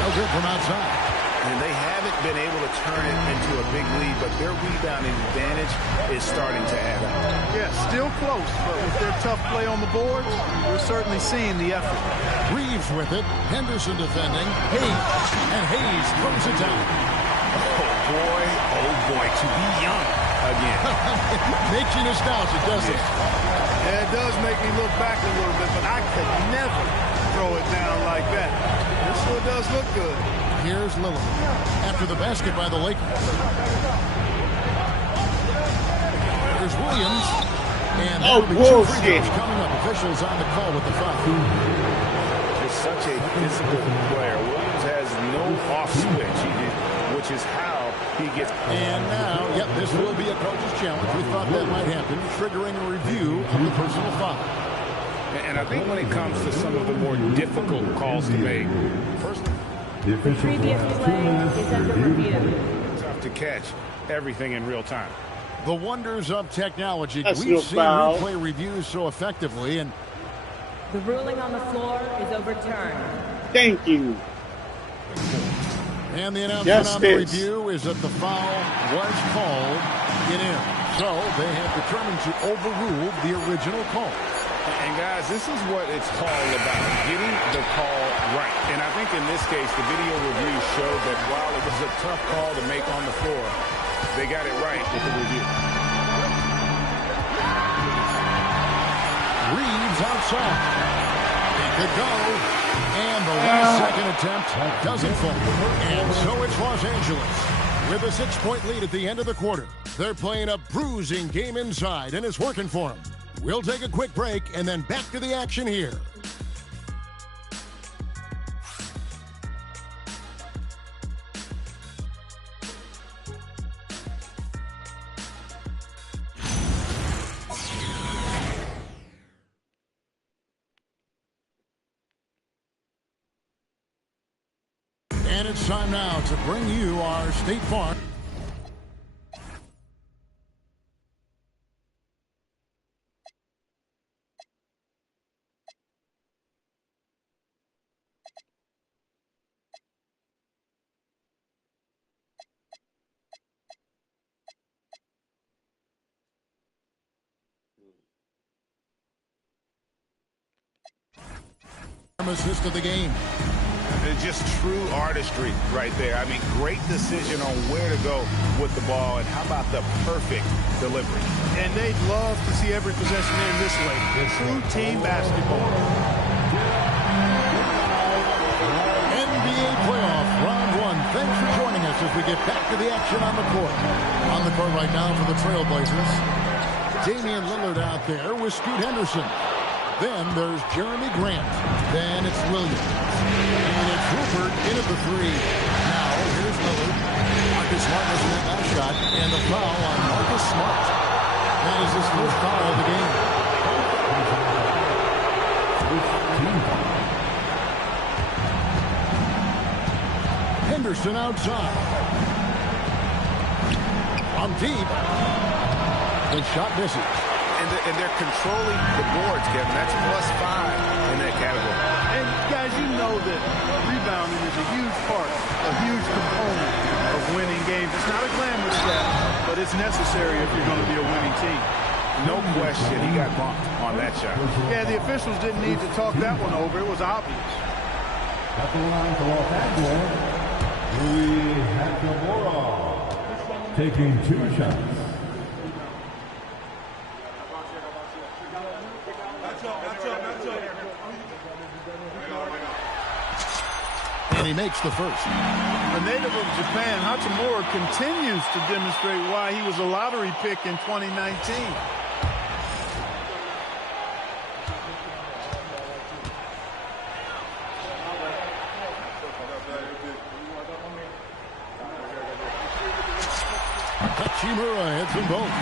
No good from outside. And they haven't been able to turn it into a big lead, but their rebounding advantage is starting to add up. Yeah, still close, but with their tough play on the boards, we're certainly seeing the effort. Reeves with it. Henderson defending. Hayes. And Hayes throws it down. Oh boy, to be young again. Makes you nostalgic, doesn't it? Yeah, it does make me look back a little bit, but I could never throw it down like that. This sure does look good. Here's Lillard after the basket by the Lakers. There's Williams. And there will be 2 free throws coming up. Officials on the call with the foul. He's such a physical player. Williams has no off switch, which is how he gets. And now, yep, this will be a coach's challenge. We thought that might happen, triggering a review of the personal foul. And I think when it comes to some of the more difficult calls to make, first, the previous play is under review. Tough to catch everything in real time. The wonders of technology. That's We've no seen foul. replay reviews so effectively, and The ruling on the floor is overturned. Thank you. And the announcement on the Justice. review is that the foul was called in. So they have determined to overrule the original call. And guys, this is what it's all about, getting the call right. And I think in this case, the video review showed that while it was a tough call to make on the floor, they got it right with the review. Reeves outside. It could go. And the last second attempt doesn't fall. And so it's Los Angeles with a 6-point lead at the end of the quarter. They're playing a bruising game inside, and it's working for them. We'll take a quick break and then back to the action here. And it's time now to bring you our State Farm. Assist of the game. It's just true artistry right there. I mean, great decision on where to go with the ball, and how about the perfect delivery? And they'd love to see every possession end this way. True team basketball. NBA playoff round 1. Thanks for joining us as we get back to the action on the court. On the court right now for the Trailblazers. Damian Lillard out there with Scoot Henderson. Then there's Jeremy Grant. Then it's Williams. And it's Rupert in at the 3. Now here's Lillard. Marcus Smart missing that last shot. And the foul on Marcus Smart. That is his first foul of the game. Henderson outside. From deep. The shot misses. And they're controlling the boards, Kevin. That's +5 in that category. And guys, you know that rebounding is a huge part, a huge component of winning games. It's not a glamorous stat, but it's necessary if you're going to be a winning team. No question, he got bumped on that shot. Yeah, the officials didn't need to talk that one over. It was obvious. At the line for Los Angeles, Louis Hachimura, taking 2 shots. And he makes the first. A native of Japan, Hachimura continues to demonstrate why he was a lottery pick in 2019. Hachimura hits them both.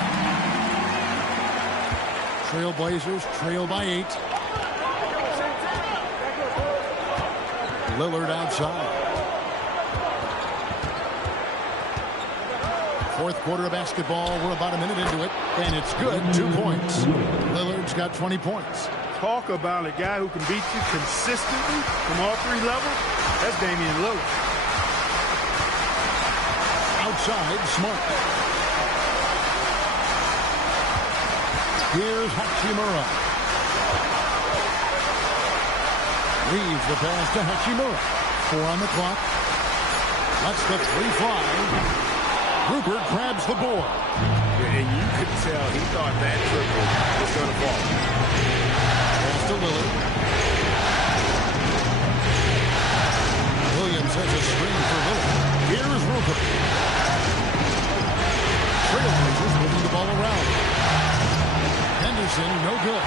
Trailblazers trail by 8. Lillard outside. Fourth quarter of basketball. We're about a minute into it, and it's good. 2 points. Lillard's got 20 points. Talk about a guy who can beat you consistently from all 3 levels. That's Damian Lillard. Outside, Smart. Here's Hachimura. Leaves the pass to Hachimura. 4 on the clock. Lets the 3 fly. Rupert grabs the board. And you could tell he thought that triple was going to fall. Pass to Lillard. Williams has a screen for Lillard. Here's Rupert. Trailblazers moving the ball around. Henderson, no good.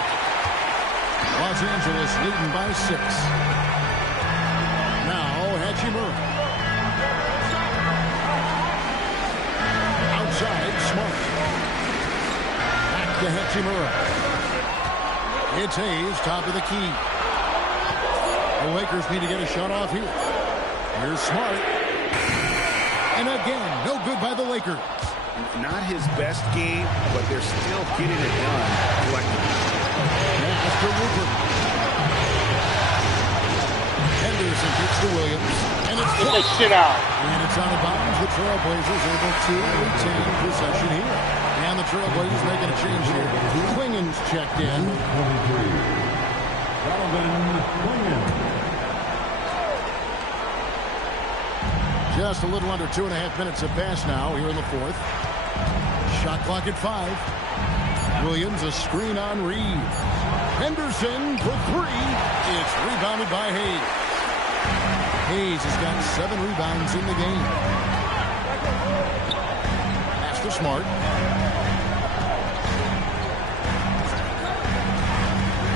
Los Angeles leading by 6. Now Hachimura. Smart. Back to Hachimura. It's Hayes, top of the key. The Lakers need to get a shot off here. Here's Smart. And again, no good by the Lakers. Not his best game, but they're still getting it done collectively. Pass to Rupert. Henderson kicks to Williams. And it's Get that shit out. And it's out of bounds. The Trailblazers able to retain possession here. And the Trailblazers making a change here. Klingen's checked in. Just a little under 2.5 minutes have passed now here in the fourth. Shot clock at 5. Williams, a screen on Reed. Henderson for 3. It's rebounded by Hayes. Hayes has got 7 rebounds in the game. Pass to Smart.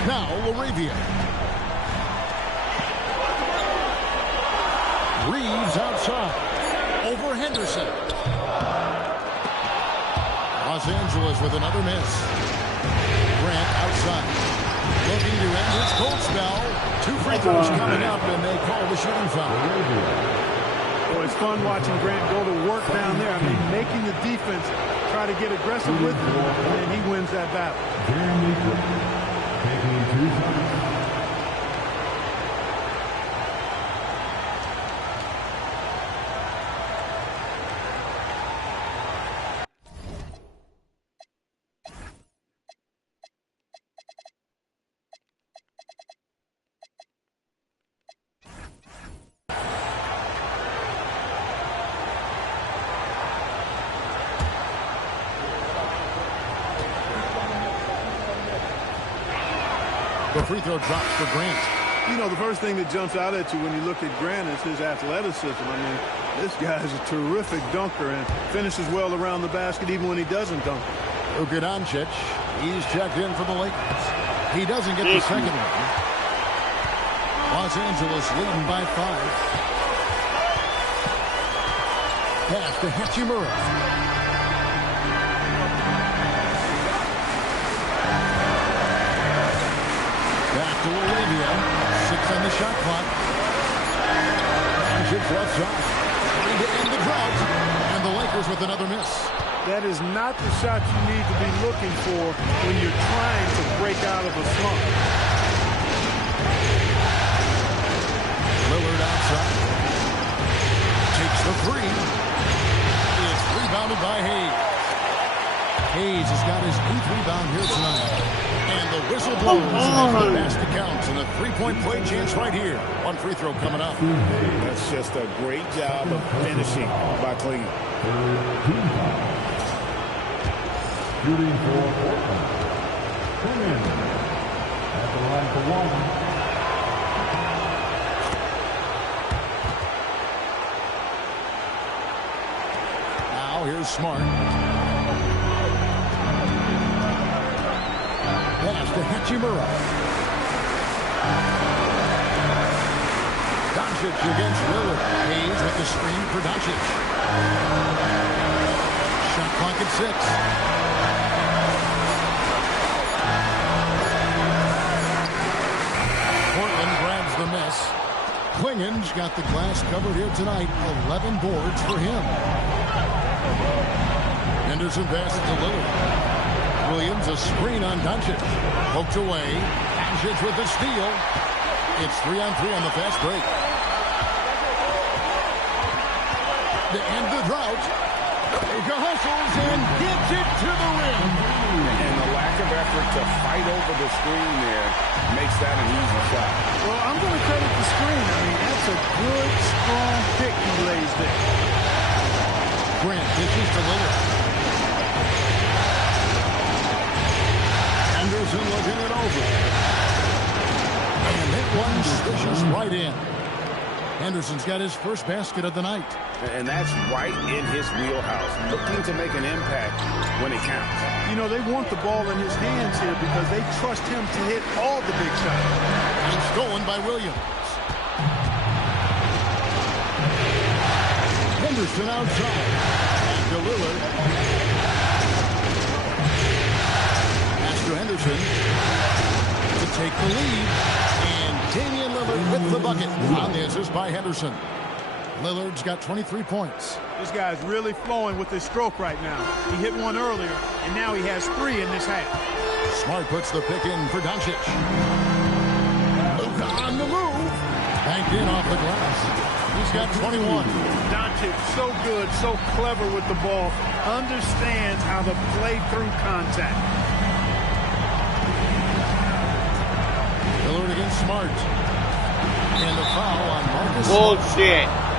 Now LaRavia. Reeves outside. Over Henderson. Los Angeles with another miss. Grant outside. Looking to end his cold spell. 2 free throws coming up, and they call the shooting foul. Well, it's fun watching Grant go to work down there. I mean, making the defense try to get aggressive with him, and then he wins that battle. Taking 2 shots. The free throw drops for Grant. You know, the first thing that jumps out at you when you look at Grant is his athleticism. I mean, this guy is a terrific dunker and finishes well around the basket even when he doesn't dunk. Luka Doncic, he's checked in for the Lakers. He doesn't get the second one. Los Angeles leading by 5. Pass to Hachimura. Back to LaRavia. 6 on the shot clock. Doncic left side. Trying to end the drought. And the Lakers with another miss. That is not the shot you need to be looking for when you're trying to break out of a slump. Lillard outside. Takes the 3. It's rebounded by Hayes. Hayes has got his 8th rebound here tonight. And the whistle blows as the basket counts, and a 3-point play chance right here. 1 free throw coming up. That's just a great job of finishing by Klingen. Shooting for Portland. Klingen at the line for 1. Now here's Smart. Pass to Hachimura. Doncic against Lillard. Hayes with the screen for Doncic. Shot clock make it 6. Portland grabs the miss. Klingen's got the glass covered here tonight. 11 boards for him. Henderson passes to Lillard. Williams a screen on Doncic. Poked away. Doncic with the steal. It's 3-on-3 on the fast break. To end the drought, Baker hustles and gets it to the rim. And the lack of effort to fight over the screen there makes that an easy shot. Well, I'm going to credit the screen. I mean, that's a good, strong pick he lays there. Grant pitches to Lillard. Anderson looking it over. And that one swishes right in. Anderson's got his first basket of the night. And that's right in his wheelhouse, looking to make an impact when it counts. You know, they want the ball in his hands here because they trust him to hit all the big shots. And stolen by Williams. Henderson outside. And to Lillard. Pass to Henderson to take the lead. And Damian Lillard with the bucket on the assist by Henderson. Lillard's got 23 points. This guy's really flowing with his stroke right now. He hit one earlier, and now he has 3 in this half. Smart puts the pick in for Doncic. Luka on the move. Banked in off the glass. He's got 21. Doncic, so good, so clever with the ball. Understands how to play through contact. Lillard against Smart. And a foul on Marcus Bullshit. Smart.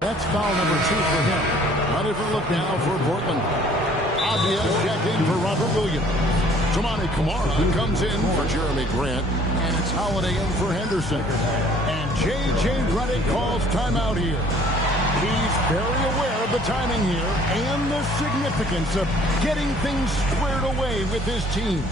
That's foul number 2 for him. A different look now for Portland. Obvious checked in for Robert Williams. Toumani Camara comes in for Jeremy Grant. And it's Holiday in for Henderson. And J.J. Redick calls timeout here. He's very aware of the timing here and the significance of getting things squared away with his team.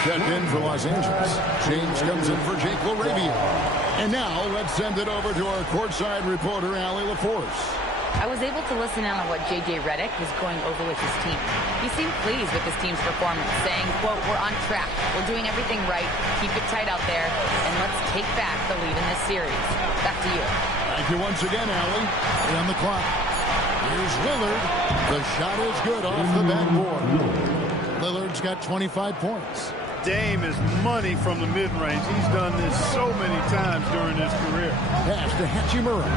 Checked in for Los Angeles. James comes in for Jake LaRavia. And now let's send it over to our courtside reporter, Allie LaForce. I was able to listen in on what J.J. Redick was going over with his team. He seemed pleased with his team's performance, saying, quote, "We're on track. We're doing everything right. Keep it tight out there. And let's take back the lead in this series." Back to you. Thank you once again, Allie. On the clock. Here's Lillard. The shot is good off the backboard. Lillard's got 25 points. Dame is money from the mid-range. He's done this so many times during his career. Pass to Hachimura.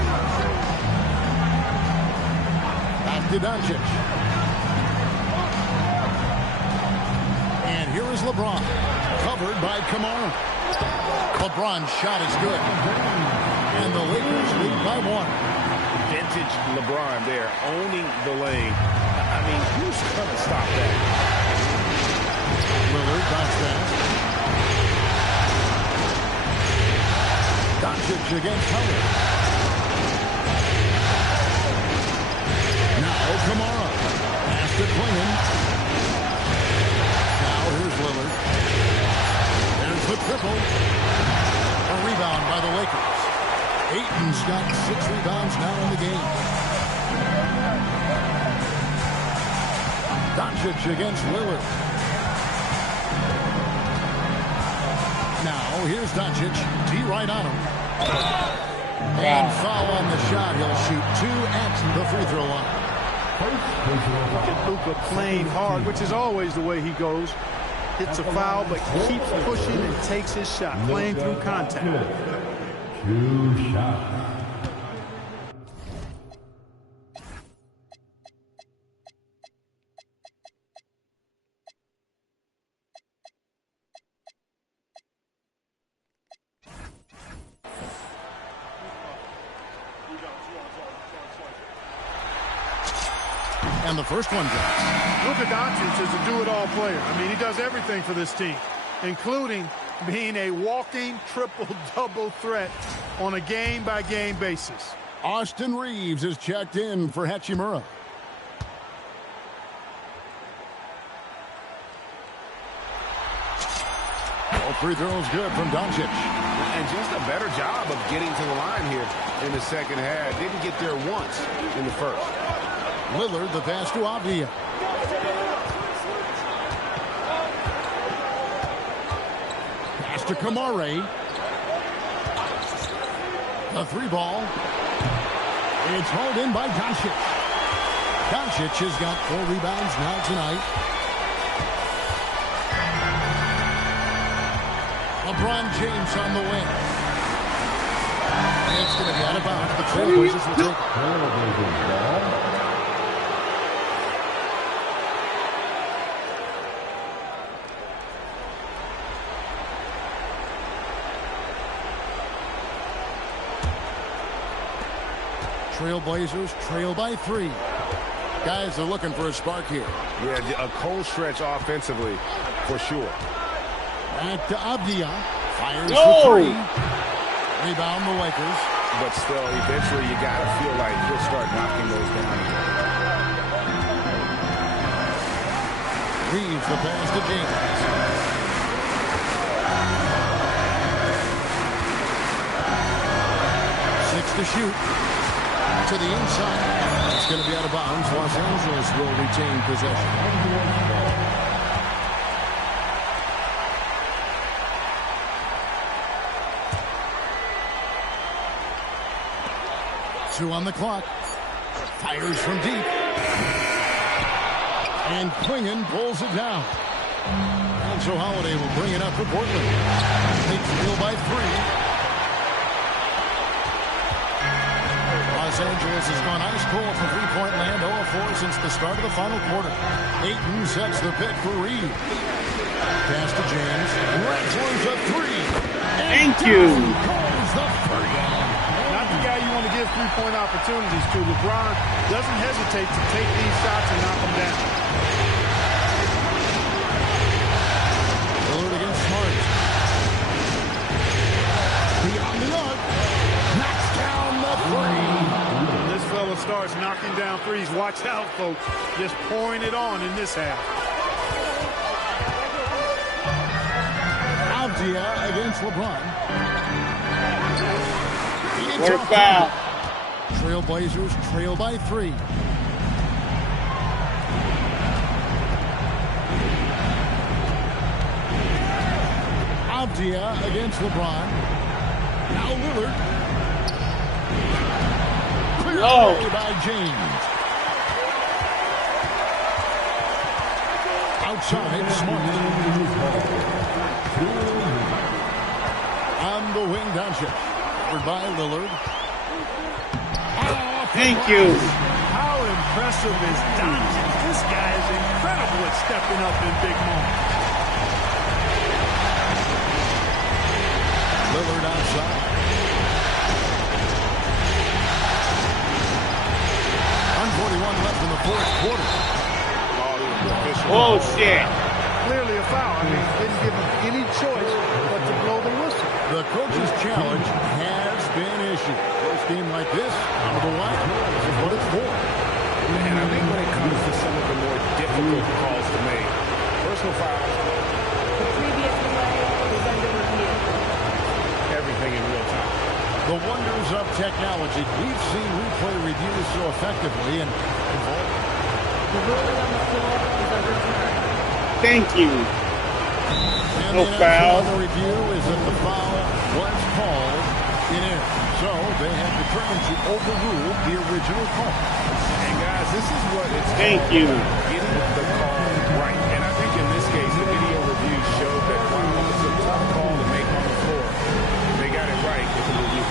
Back to Doncic. And here is LeBron. Covered by Camara. LeBron's shot is good. And the Lakers lead by 1. Vintage LeBron there, owning the lane. I mean, who's going to stop that? Lillard bounce back. Doncic against Howard. Now Camara. Pass to Klingen. Now here's Lillard. There's the triple. A rebound by the Lakers. Ayton's got 6 rebounds now in the game. Doncic against Lillard. Now, here's Doncic. D right on him. And foul on the shot. He'll shoot 2 at the free throw line. Look at Luka playing hard, which is always the way he goes. Hits a foul, but keeps pushing and takes his shot, playing through contact. 2 shots. And the first one drops. Luka Doncic is a do-it-all player. I mean, he does everything for this team, including being a walking triple-double threat on a game-by-game basis. Austin Reeves is checked in for Hachimura. All free throws good from Doncic. And just a better job of getting to the line here in the second half. Didn't get there once in the first. Lillard, the pass to Avdia. Pass to Kamare. The three ball. It's hauled in by Doncic. Doncic has got 4 rebounds now tonight. LeBron James on the wing. It's going to be out of bounds. The Trailblazers will take it. Trailblazers trail by 3. Guys are looking for a spark here. Yeah, a cold stretch offensively for sure. Back to Avdia. Fires for 3. Rebound the Lakers. But still, eventually you got to feel like he'll start knocking those down. Reeves the pass to James. To shoot to the inside. It's going to be out of bounds. Los Angeles will retain possession. Two on the clock. Fires from deep. And Klingon pulls it down. And so Holiday will bring it up for Portland. They trail by 3. Los Angeles has gone ice cold from three-point land, 0-4 since the start of the final quarter. Ayton sets the pick for Reed. Pass to James. Wrestles a 3. Thank you. Not the guy you want to give three-point opportunities to. LeBron doesn't hesitate to take these shots and knock them down. Lillard against Smart. Beyond the arc. Knocks down the 3. This fella starts knocking down threes. Watch out, folks. Just pouring it on in this half. Avdia against LeBron. What a foul. Trailblazers trail by 3. Avdia against LeBron. Now Lillard. Oh. By James. Outside, Smart. On the wing, Doncic. Covered by Lillard. Thank you. How impressive is Doncic? This guy is incredible at stepping up in big moments. Lillard outside. 141 left in the fourth quarter. Oh, shit. Clearly a foul. I mean, didn't give him any choice but to blow the whistle. The coach's challenge has been issued. First game like this, out of the line, this is what it's for. And I think when it comes to some of the more difficult calls to make, personal fouls, The previous play is under review. everything in real time. The wonders of technology. We've seen replay reviews so effectively and involved. The ruling on the floor is overturned. Thank you. And No the foul. answer on the review is that the foul was called in error. So they have determined to overrule the original call. And guys, this is what it's Thank all you. about, getting the call right. And I think in this case, the video review showed that while it was a tough call to make on the floor, they got it right with the review.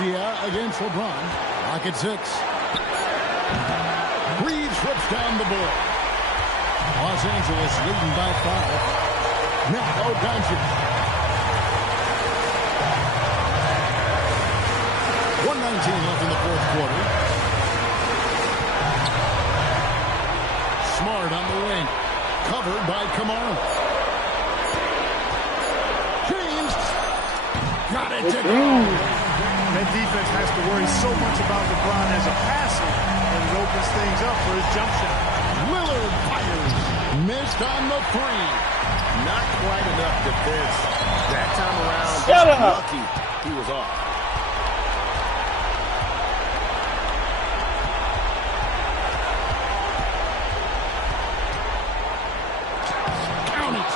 Dia against LeBron. Lock at 6. Reeves flips down the board. Los Angeles leading by 5. Now Doncic. 1:19 left in the fourth quarter. Smart on the wing. Covered by Kamara. James got it to go. That defense has to worry so much about LeBron as a passer that it opens things up for his jump shot. Lillard fires. Missed on the 3. Not quite enough defense. That time around, Shut up. lucky he was off. Count it.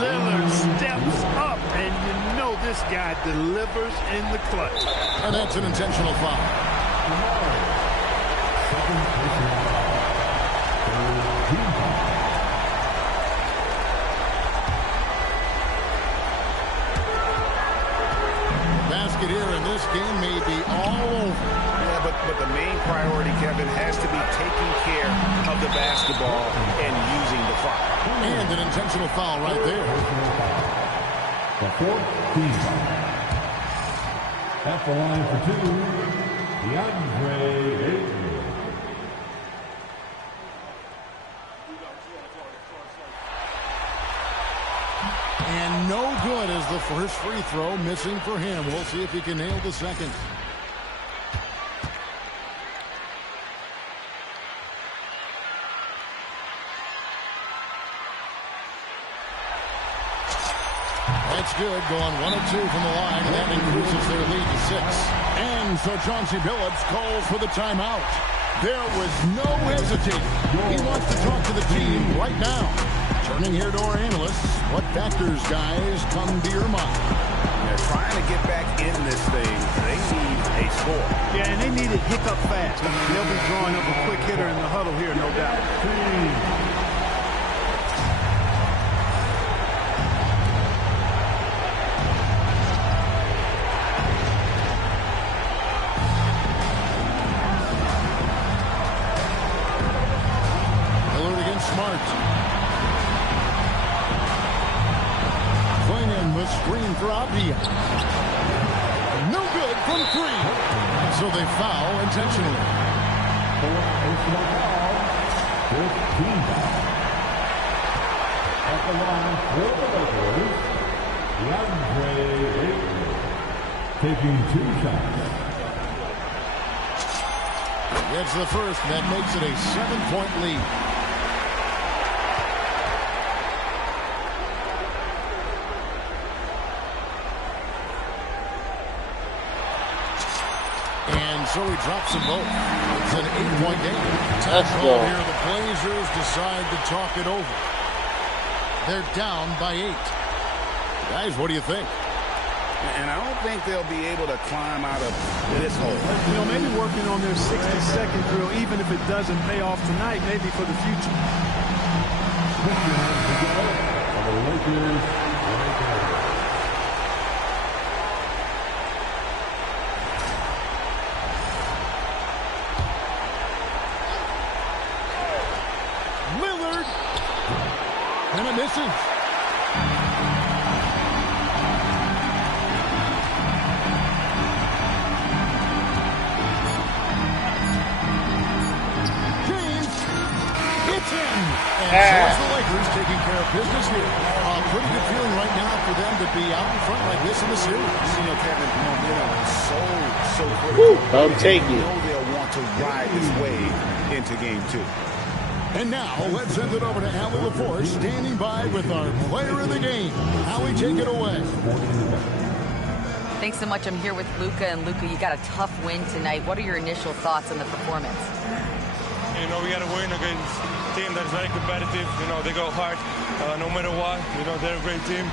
Lillard steps up, and you know this guy delivers in the clutch. And that's an intentional foul. Basket here in this game may be all over. Yeah, but the main priority, Kevin, has to be taking care of the basketball and using the foul. And an intentional foul right there. The fourth team foul. At the line for 2, DeAndre Ayton. And no good as the first free throw missing for him. We'll see if he can nail the second. That's good, going 1 of 2 from the line, and that increases their lead to 6. And so Chauncey Billups calls for the timeout. There was no hesitating. He wants to talk to the team right now. Turning here to our analysts, what factors, guys, come to your mind? They're trying to get back in this thing. They need a score. Yeah, and they need it hiccup fast. I mean, they'll be drawing up a quick hitter in the huddle here, no doubt. Smart. Flinging the screen for Abia. No good from 3. So they foul intentionally. Personal foul. 15 foul. At the line for the Lakers, DeAndre Ayton taking 2 shots. Gets the first, and that makes it a 7-point lead. So he drops them both. It's an 8-point game. Let's go. Here the Blazers decide to talk it over. They're down by 8. Guys, what do you think? And I don't think they'll be able to climb out of this hole. You know, maybe working on their 60-second drill, even if it doesn't pay off tonight, maybe for the future. Lillard. And it misses. And so it's the Lakers taking care of business here. A pretty good feeling right now for them to be out in front like this in the series. You know, Kevin, momentum is so critical. Don't take You it. know they'll want to ride this wave into game 2. And now let's send it over to Allie LaForce, standing by with our player of the game. Allie, take it away. Thanks so much. I'm here with Luka. And Luka, you got a tough win tonight. What are your initial thoughts on the performance? You know, we got to win against a team that's very competitive. You know, they go hard no matter what. You know, they're a great team.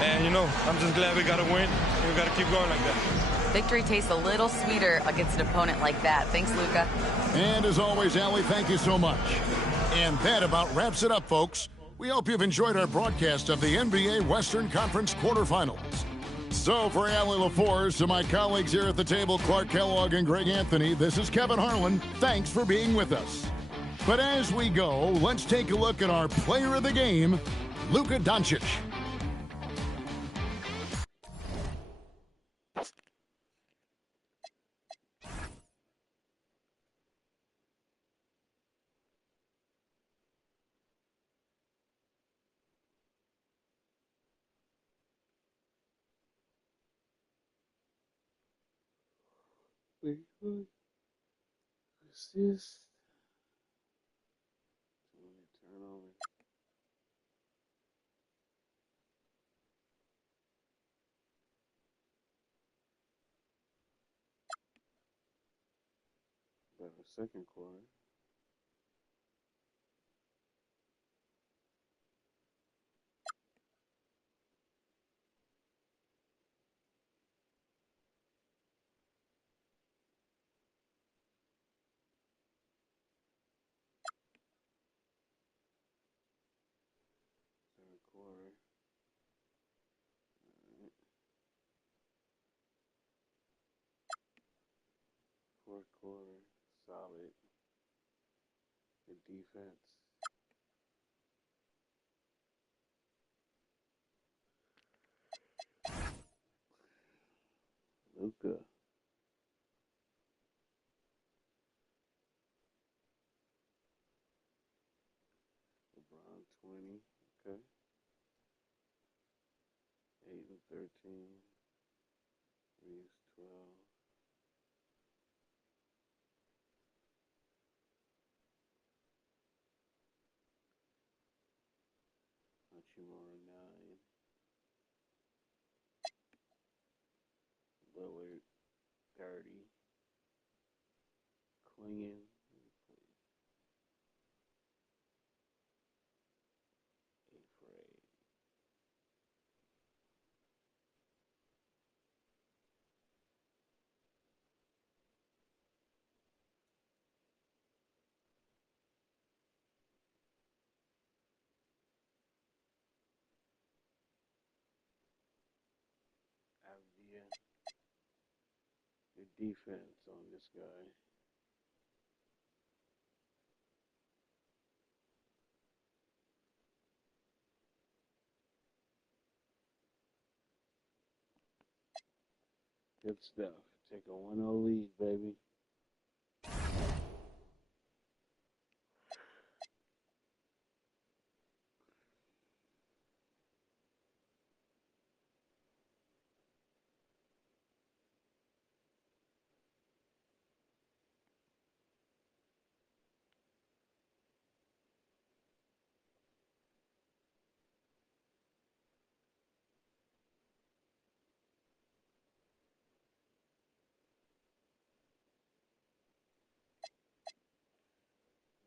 And, you know, I'm just glad we got to win. We got to keep going like that. Victory tastes a little sweeter against an opponent like that. Thanks, Luka. And as always, Allie, thank you so much. And that about wraps it up, folks. We hope you've enjoyed our broadcast of the NBA Western Conference quarterfinals. So for Allie LaForce and my colleagues here at the table, Clark Kellogg and Greg Anthony, this is Kevin Harlan. Thanks for being with us. But as we go, let's take a look at our player of the game, Luka Doncic. Assist. Turnover. Better second quarter. Third quarter. Alright. Fourth quarter. Solid. Good defense. Luka. LeBron 20. Okay. 8 and 13. Reeves 12. Hachimura 9. Lillard 30. Clinging. 8 for 8. Avdia. Good defense on this guy. Good stuff. Take a 1-0 lead, baby.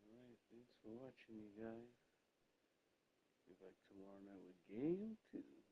Alright, thanks for watching, you guys. Be back tomorrow night with game 2.